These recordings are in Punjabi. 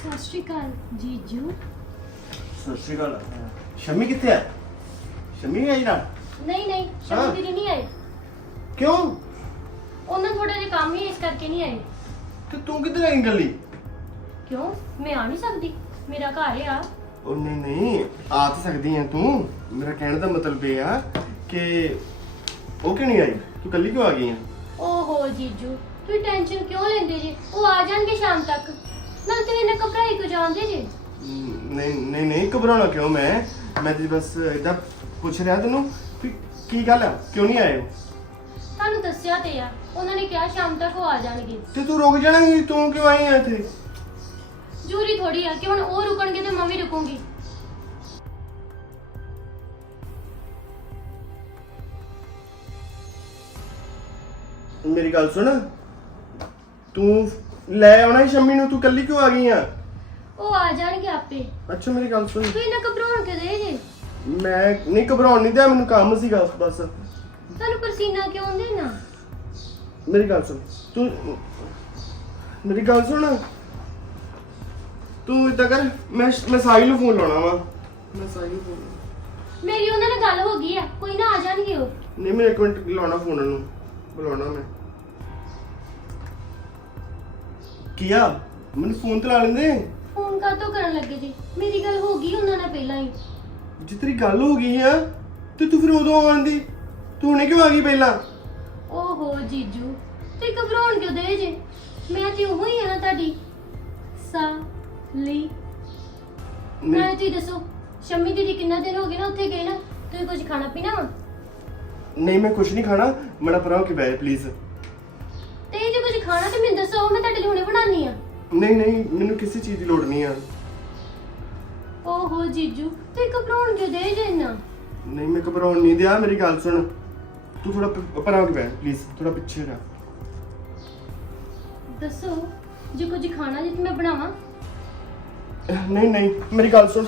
ਸਤਿ ਸ਼੍ਰੀ ਅਕਾਲ ਜੀਜੂ। ਸਤਿ ਸ਼੍ਰੀ ਅਕਾਲ। ਸ਼ਮੀ ਕਿੱਥੇ ਹੈ ਸ਼ਮੀ ਆਈ ਨਾ ਨਹੀਂ ਨਹੀਂ ਹਾਂ। ਸ਼ਮੀ ਦੀਦੀ ਨਹੀਂ ਆਏ। ਕਿਉਂ? ਉਹਨਾਂ ਥੋੜਾ ਜਿਹਾ ਕੰਮ ਹੀ ਇਸ ਕਰਕੇ ਨਹੀਂ ਆਏ। ਤੇ ਤੂੰ ਕਿੱਧਰ ਆਈ ਗੱਲੀ ਕਿਉਂ? ਮੈਂ ਆ ਨਹੀਂ ਸਕਦੀ। ਮੇਰਾ ਘਰ ਆ। ਉਹ ਨਹੀਂ ਨਹੀਂ ਆ ਤਾਂ ਸਕਦੀ ਹੈ ਤੂੰ। ਮੇਰਾ ਕਹਿਣ ਦਾ ਮਤਲਬ ਇਹ ਆ ਕਿ ਉਹ ਕਿਉਂ ਨਹੀਂ ਆਈ? ਤੂੰ ਕੱਲੀ ਕਿਉਂ ਆ ਗਈ ਹੈ ਓਹੋ ਜੀਜੂ ਤੁਸੀਂ ਟੈਨਸ਼ਨ ਕਿਉਂ ਲੈਂਦੇ ਜੀ? ਉਹ ਆ ਜਾਣਗੇ ਸ਼ਾਮ ਤੱਕ। ਨਾਲ ਤੁਸੀਂ ਇਹਨਾਂ ਘਬਰਾਈ ਕਿਉਂ ਜਾਂਦੇ ਜੀ? ਨਹੀਂ ਨਹੀਂ ਨਹੀਂ ਘਬਰਾਉਣਾ ਕਿਉਂ ਮੈਂ? ਮੈਂ ਤੇ ਬਸ ਇਦਾਂ ਪੁੱਛ ਰਿਹਾ ਤੈਨੂੰ ਵੀ ਕੀ ਗੱਲ ਆ? ਕਿਉਂ ਨਹੀਂ ਆਏ ਉਹ? ਤੁਹਾਨੂੰ ਦੱਸਿਆ ਤੇ ਆ ਉਹਨਾਂ ਨੇ ਕਿਹਾ ਸ਼ਾਮ ਤੱਕ ਉਹ ਆ ਜਾਣਗੇ। ਤੇ ਤੂੰ ਰੁਕ ਜਾਣਾ ਸੀ ਤੂੰ ਕਿਉਂ ਆਈ ਆ ਇੱਥੇ? ਜ਼ਰੂਰੀ ਥੋੜੀ ਆ ਕਿ ਹੁਣ ਉਹ ਰੁਕਣਗੇ ਤੇ ਮੈਂ ਵੀ ਰੁਕੂੰਗੀ। ਮੇਰੀ ਗੱਲ ਸੁਣ। ਤੂੰ ਲੈ ਆਉਣਾ ਸੀ ਸ਼ੰਮੀ ਨੂੰ ਤੂੰ ਕੱਲੀ ਕਿਉਂ ਆ ਗਈ ਆ? ਉਹ ਆ ਜਾਣਗੇ ਆਪੇ। ਅੱਛਾ ਮੇਰੀ ਗੱਲ ਸੁਣ। ਤੁਸੀਂ ਨਾ ਘਬਰਾਉਣ ਕਿਉਂ ਦੇ ਜੀ? ਮੈਂ ਨਹੀਂ ਘਬਰਾਉਣ ਨਹੀਂ ਦਿਆ ਮੈਨੂੰ ਕੰਮ ਸੀਗਾ ਬਸ। ਤੁਹਾਨੂੰ ਪਰਸੀਨਾ ਕਿਉਂ ਆਉਂਦੇ ਨਾ ਮੇਰੀ ਗੱਲ ਸੁਣ। ਤੂੰ ਮੇਰੀ ਗੱਲ ਸੁਣ। ਤੂੰ ਇਦਾਂ ਕਰ ਮੈਂ ਮੈਂ ਸਾਹਿਲ ਨੂੰ ਫੋਨ ਲਾਉਣਾ ਵਾ। ਮੈਂ ਸਾਹਿਲ ਨੂੰ ਫੋਨ ਮੇਰੀ ਉਹਨਾਂ ਨਾਲ ਗੱਲ ਹੋ ਗਈ ਆ ਕੋਈ ਨਾ ਆ ਜਾਣਗੇ ਉਹ। ਨਹੀਂ ਮੈਂ ਇੱਕ ਮਿੰਟ ਲਾਉਣਾ ਫੋਨ ਨੂੰ। ਬੁਲਾਉਣਾ ਮੈਂ। ਕੀਆ ਮੈਨੂੰ ਫੋਨ ਤੇ ਲਾ ਲੈਂਦੇ? ਫੋਨ ਕਾਤੋਂ ਕਰਨ ਲੱਗੇ ਜੀ? ਮੇਰੀ ਗੱਲ ਹੋ ਗਈ ਉਹਨਾਂ ਨਾਲ ਪਹਿਲਾਂ ਹੀ। ਜੇ ਤੇਰੀ ਗੱਲ ਹੋ ਗਈ ਆ ਤੇ ਤੂੰ ਫਿਰ ਉਦੋਂ ਆਉਂਦੀ ਤੂੰ ਹੁਣੇ ਕਿਉਂ ਆ ਗਈ ਪਹਿਲਾਂ? ਓਹੋ ਜੀਜੂ ਤੇ ਘਬਰਾਉਣ ਕਿਉਂ ਦੇ ਜੇ? ਮੈਂ ਤੇ ਉਹੀ ਆ ਨਾ ਤੁਹਾਡੀ ਸਾ ਲਈ ਮੈਂ ਨਹੀਂ ਤੁਸੀਂ ਦੱਸੋ ਸ਼ੰਮੀ ਦੀਦੀ ਕਿੰਨਾ ਦਿਨ ਹੋ ਗਏ ਨਾ ਉੱਥੇ ਗਏ ਨਾ? ਤੁਸੀਂ ਕੁਝ ਖਾਣਾ ਪੀਣਾ ਵਾ? ਨਹੀਂ ਮੈਂ ਕੁਝ ਨਹੀਂ ਖਾਣਾ। ਮੜਾ ਪਰਾਂ ਕਿ ਬੈ ਪਲੀਜ਼ ਤੇ ਜੇ ਕੁਝ ਖਾਣਾ ਤੇ ਮੈਨੂੰ ਦੱਸੋ ਮੈਂ ਤੁਹਾਡੇ ਲਈ ਹੁਣੇ ਬਣਾਉਣੀ ਆ ਨਹੀਂ ਨਹੀਂ ਮੈਨੂੰ ਕਿਸੇ ਚੀਜ਼ ਦੀ ਲੋੜ ਨਹੀਂ ਆ। ਓਹੋ ਜੀਜੂ ਤੇ ਘਬਰਾਉਣ ਕਿਉਂ ਦੇ ਜੇ ਨਹੀਂ ਮੈਂ ਘਬਰਾਉਣ ਨਹੀਂ ਦਿਆ ਮੇਰੀ ਗੱਲ ਸੁਣ। ਤੂੰ ਥੋੜਾ ਪਰਾਂ ਕਿ ਬੈ ਪਲੀਜ਼ ਥੋੜਾ ਪਿੱਛੇ ਰਹਿ ਦੱਸੋ ਜੇ ਕੁਝ ਖਾਣਾ ਜੇ ਤੇ ਮੈਂ ਬਣਾਵਾਂ? ਨਹੀਂ ਨਹੀਂ ਮੇਰੀ ਗੱਲ ਸੁਣ।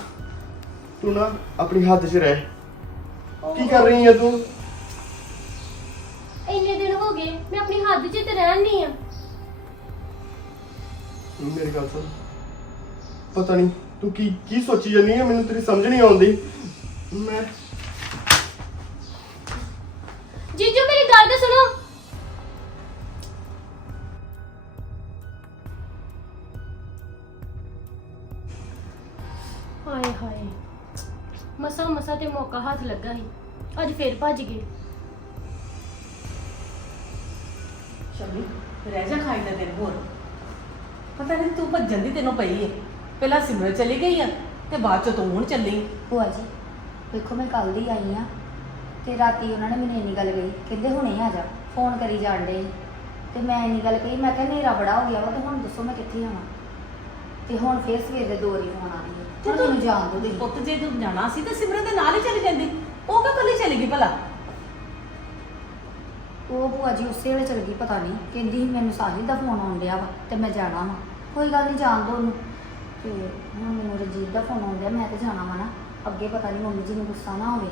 ਤੂੰ ਨਾ ਆਪਣੀ ਹੱਦ 'ਚ ਰਹਿ। ਕੀ ਕਰ ਰਹੀ ਹੈ ਤੂੰ? ਹੱਦ 'ਚ ਤੇ ਰਹਿਣੀ ਆ। ਮੇਰੀ ਗੱਲ ਸੁਣ। ਪਤਾ ਨਹੀਂ ਤੂੰ ਕੀ ਕੀ ਸੋਚੀ ਜਾਂਦੀ ਹੈ ਮੈਨੂੰ ਤੇਰੀ ਸਮਝ ਨਹੀਂ ਆਉਂਦੀ। ਮੈਂ ਜੀਜੂ ਮੇਰੀ ਗੱਲ ਤਾਂ ਸੁਣੋ। ਹਾਏ ਹਾਏ। ਮਸਾ ਮਸਾ ਤੇ ਮੌਕਾ ਹੱਥ ਲੱਗਾ ਸੀ। ਅੱਜ ਫੇਰ ਭੱਜ ਗਏ। ਸ਼ਮੀ ਰਹਿ ਜਾ ਖਾਈ ਦਾ ਦਿਨ ਹੋਰ। ਪਤਾ ਨਹੀਂ ਤੂੰ ਭੱਜਣ ਦੀ ਤੈਨੂੰ ਪਈ ਹੈ ਪਹਿਲਾਂ ਸਿਮਰਨ ਚਲੀ ਗਈ ਆ ਤੇ ਬਾਅਦ ਚ ਤੂੰ ਹੁਣ ਚੱਲੀ। ਭੂਆ ਜੀ ਵੇਖੋ ਮੈਂ ਕੱਲ ਦੀ ਆਈ ਆ ਤੇ ਰਾਤੀ ਉਹਨਾਂ ਨੇ ਮੈਨੂੰ ਇੰਨੀ ਗੱਲ ਕਹੀ ਕਹਿੰਦੇ ਹੁਣੇ ਆ ਜਾ ਫੋਨ ਕਰੀ ਜਾਣ ਡੇ ਤੇ ਮੈਂ ਇੰਨੀ ਗੱਲ ਕਹੀ ਮੈਂ ਕਿਹਾ ਹਨੇਰਾ ਬੜਾ ਹੋ ਗਿਆ ਵਾ ਤੇ ਹੁਣ ਦੱਸੋ ਮੈਂ ਕਿੱਥੇ ਆਵਾਂ। ਤੇ ਹੁਣ ਫੇਰ ਸਵੇਰ ਦੇ ਦੋ ਵਾਰੀ ਫੋਨ ਆ ਰਹੀ ਹੈ ਹੁਣ ਮੈਨੂੰ ਜਾਣ ਦੋ ਤੁਸੀਂ। ਪੁੱਤ ਜੇ ਤੂੰ ਜਾਣਾ ਸੀ ਤੇ ਸਿਮਰਨ ਦੇ ਨਾਲ ਹੀ ਚਲੀ ਜਾਂਦੀ ਉਹ ਕਿਉਂ ਕੱਲੀ ਚਲੀ ਗਈ ਭਲਾ? ਉਹ ਭੂਆ ਜੀ ਉਸੇ ਵੇਲੇ ਚਲ ਗਈ, ਪਤਾ ਨਹੀਂ। ਕਹਿੰਦੀ ਸੀ ਮੈਨੂੰ ਸਾਹਿਲ ਦਾ ਫੋਨ ਆਉਣ ਡਿਆ ਵਾ ਤੇ ਮੈਂ ਜਾਣਾ ਵਾ। ਕੋਈ ਗੱਲ ਨਹੀਂ ਜਾਣ ਦੋ ਉਹਨੂੰ। ਤੇ ਹੁਣ ਮੈਨੂੰ ਰਜੀਤ ਦਾ ਫੋਨ ਆਉਣ ਡਿਆ, ਮੈਂ ਤੇ ਜਾਣਾ ਵਾ ਨਾ। ਅੱਗੇ ਪਤਾ ਨਹੀਂ ਮੰਮੀ ਜੀ ਨੂੰ ਗੁੱਸਾ ਨਾ ਹੋਵੇ।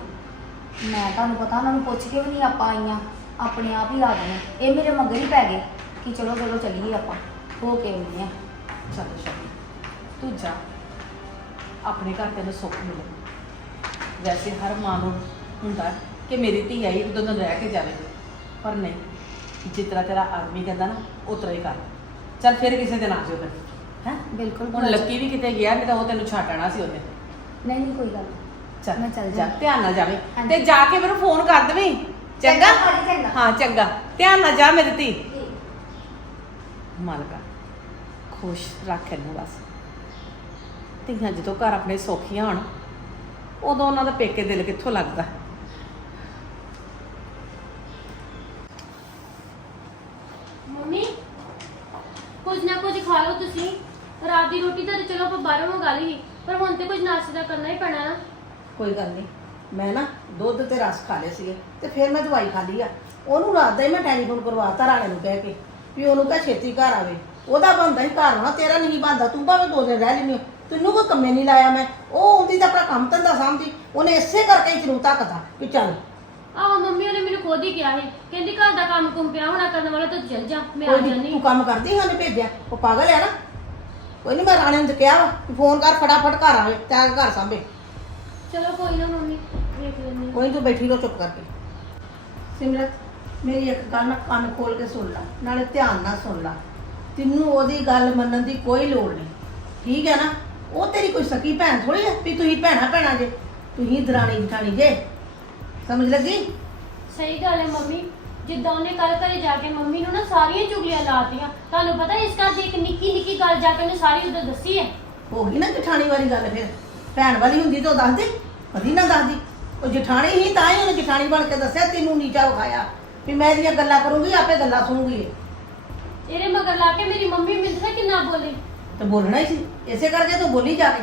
ਮੈਂ ਤੁਹਾਨੂੰ ਪਤਾ, ਉਹਨਾਂ ਨੂੰ ਪੁੱਛ ਕੇ ਵੀ ਨਹੀਂ ਆਪਾਂ ਆਈਆਂ। ਆਪਣੇ ਆਪ ਹੀ ਆ ਗਏ ਇਹ ਮੇਰੇ ਮਗਰ ਹੀ ਪੈ ਗਏ ਕਿ ਚਲੋ ਚਲੋ ਚੱਲੀਏ ਆਪਾਂ। ਹੋ ਕੇ ਆਉਂਦੇ ਆ। ਚੱਲ ਸ਼ਮੀ ਤੂੰ ਜਾ। ਆਪਣੇ ਘਰ ਤੈਨੂੰ ਸੁੱਖ ਮਿਲੇ। ਵੈਸੇ ਹਰ ਮਾਂ ਨੂੰ ਹੁੰਦਾ ਕਿ ਮੇਰੀ ਧੀ ਆਈ, ਉਦੋਂ ਦਿਨ ਰਹਿ ਕੇ ਜਾਵੇ। ਪਰ ਨਹੀਂ ਜਿਸ ਤਰ੍ਹਾਂ ਤੇਰਾ ਆਦਮੀ ਕਹਿੰਦਾ ਨਾ ਉਸ ਤਰ੍ਹਾਂ ਹੀ ਕਰ। ਚੱਲ ਫਿਰ ਕਿਸੇ ਦਿਨ ਆ ਜਾਓ ਫਿਰ ਹੈ? ਬਿਲਕੁਲ ਹੁਣ। ਲੱਕੀ ਵੀ ਕਿਤੇ ਗਿਆ ਨਹੀਂ ਤਾਂ ਉਹ ਤੈਨੂੰ ਛੱਡ ਆਣਾ ਸੀ ਉਹਨੇ। ਨਹੀਂ ਨਹੀਂ ਕੋਈ ਗੱਲ। ਚੱਲ ਮੈਂ ਚੱਲ ਜਾ ਧਿਆਨ ਨਾਲ ਜਾਵੇਂ ਹਾਂਜੀ। ਤੇ ਜਾ ਕੇ ਮੈਨੂੰ ਫੋਨ ਕਰ ਦੇਵੀਂ। ਚੰਗਾ? ਚੰਗਾ ਭਾਜੀ, ਚੰਗਾ। ਹਾਂ ਚੰਗਾ। ਧਿਆਨ ਨਾਲ ਜਾ ਮੇਰੀ ਧੀ। ਮਾਲਕਾ ਖੁਸ਼ ਰੱਖ ਇਹਨੂੰ ਬਸ। ਧੀਆਂ ਜਦੋਂ ਘਰ ਆਪਣੇ ਸੌਖੀਆਂ ਹੋਣ ਉਦੋਂ ਉਹਨਾਂ ਦਾ ਪੇਕੇ ਦਿਲ ਕਿੱਥੋਂ ਲੱਗਦਾ ਮੰਮੀ ਕੁਝ ਨਾ ਕੁਝ ਖਾ ਲਓ ਤੁਸੀਂ ਰਾਤ ਦੀ ਰੋਟੀ ਤਾਂ ਚਲੋ ਆਪਾਂ ਬਾਹਰੋਂ ਮੰਗਾ ਲਈ ਪਰ ਹੁਣ ਤੇ ਕੁਝ ਨਾਸ਼ਤੇ ਦਾ ਕਰਨਾ ਹੀ ਪੈਣਾ ਨਾ। ਕੋਈ ਗੱਲ ਨਹੀਂ। ਮੈਂ ਨਾ ਦੁੱਧ ਤੇ ਰਸ ਖਾ ਲਏ ਸੀਗੇ ਤੇ ਫਿਰ ਮੈਂ ਦਵਾਈ ਖਾ ਲਈ ਆ। ਉਹਨੂੰ ਰਾਤ ਦਾ ਹੀ ਮੈਂ ਟੈਲੀਫੋਨ ਕਰਵਾਤਾ ਰਾਣੇ ਨੂੰ ਕਹਿ ਕੇ ਵੀ ਉਹਨੂੰ ਕਹ ਛੇਤੀ ਘਰ ਆਵੇ। ਉਹਦਾ ਬੰਦਾ ਹੀ ਘਰ ਆਉਣਾ ਤੇਰਾ ਨਹੀਂ ਬੰਦਾ ਤੂੰ ਭਾਵੇਂ ਦੋ ਦਿਨ ਰਹਿ ਲੈਣੀ ਤੈਨੂੰ ਕੋਈ ਕੰਮੇ ਨਹੀਂ ਲਾਇਆ ਮੈਂ। ਉਹ ਆਉਂਦੀ ਤਾਂ ਆਪਣਾ ਕੰਮ ਧੰਦਾ ਸਾਂਭਦੀ। ਉਹਨੇ ਇਸੇ ਕਰਕੇ ਹੀ ਤੈਨੂੰ ਧੱਕਦਾ ਵੀ ਚੱਲ। ਆਹ ਮੰਮੀ ਉਹਨੇ ਮੈਨੂੰ ਖੁਦ ਹੀ ਕਿਹਾ ਸੀ। ਕਹਿੰਦੀ ਘਰ ਦਾ ਕੰਮ ਕੁੰਮ ਪਿਆ ਹੋਣਾ ਕਰਨ ਵਾਲਾ ਤਾਂ ਚੱਲ ਜਾ ਮੈਂ ਆ ਕੋਈ ਨੀ, ਜਾਨੀ ਤੂੰ ਕੰਮ ਕਰਦੀ ਹਾਂ ਉਹਨੇ ਭੇਜਿਆ। ਉਹ ਪਾਗਲ ਹੈ ਨਾ। ਕੋਈ ਨਹੀਂ ਮੈਂ ਰਾਣੇ ਨੂੰ ਕਿਹਾ ਵਾ ਕਿ ਫੋਨ ਕਰ ਫਟਾਫਟ ਘਰ ਆਵੇ ਤੈਂ ਘਰ ਸਾਂਭੇ। ਚਲੋ ਕੋਈ ਨਾ ਮੰਮੀ ਵੇਖ ਲੈਂਦੇ ਕੋਈ ਨੀ ਤੂੰ ਬੈਠੀ ਰਹੋ ਚੁੱਪ ਕਰਕੇ। ਸਿਮਰਤ ਮੇਰੀ ਇੱਕ ਗੱਲ ਨਾ ਕੰਨ ਖੋਲ ਕੇ ਸੁਣ ਲੈ ਨਾਲੇ ਧਿਆਨ ਨਾਲ ਸੁਣ ਲੈ। ਤੈਨੂੰ ਉਹਦੀ ਗੱਲ ਮੰਨਣ ਦੀ ਕੋਈ ਲੋੜ ਨਹੀਂ। ਠੀਕ ਹੈ ਨਾ? ਉਹ ਤੇਰੀ ਕੋਈ ਸਕੀ ਭੈਣ ਥੋੜੀ ਹੈ ਵੀ ਤੁਸੀਂ ਭੈਣਾ ਭੈਣਾ ਜੇ ਤੁਸੀਂ ਦਰਾਣੀ ਜਠਾਣੀ ਜੇ। ਸਮਝ ਲੱਗੀ? ਸਹੀ ਗੱਲ ਹੈ ਮੰਮੀ। ਜਿੱਦਾਂ ਉਹਨੇ ਕੱਲ ਘਰੇ ਜਾ ਕੇ ਮੰਮੀ ਨੂੰ ਨਾ ਸਾਰੀਆਂ ਚੁਗਲੀਆਂ ਲਾਤੀਆਂ ਤੁਹਾਨੂੰ ਪਤਾ ਇਸ ਘਰ ਦੀ ਇੱਕ ਨਿੱਕੀ ਨਿੱਕੀ ਗੱਲ ਜਾ ਕੇ ਉਹਨੇ ਸਾਰੀ ਉਦੋਂ ਦੱਸੀ ਹੈ? ਹੋ ਗਈ ਨਾ ਜਠਾਣੀ ਵਾਲੀ ਗੱਲ ਫਿਰ। ਭੈਣ ਵਾਲੀ ਹੁੰਦੀ ਤਾਂ ਉਹ ਦੱਸਦੀ ਕਦੀ ਨਾ ਦੱਸਦੀ। ਉਹ ਜਠਾਣੀ ਹੀ ਤਾਂ ਹੀ ਉਹਨੇ ਜਠਾਣੀ ਬਣ ਕੇ ਦੱਸਿਆ ਤੈਨੂੰ ਨੀਚਾ ਵਿਖਾਇਆ। ਵੀ ਮੈਂ ਇਹਦੀਆਂ ਗੱਲਾਂ ਕਰੂੰਗੀ ਆਪੇ ਗੱਲਾਂ ਸੁਣੂਗੀ ਇਹ। ਇਹਦੇ ਮਗਰ ਲਾ ਕੇ ਮੇਰੀ ਮੰਮੀ ਮੈਨੂੰ ਤਾਂ ਕਿੰਨਾ ਬੋਲੇ? ਤੇ ਬੋਲਣਾ ਹੀ ਸੀ। ਇਸੇ ਕਰਕੇ ਤੂੰ ਬੋਲੀ ਜਾ ਕੇ।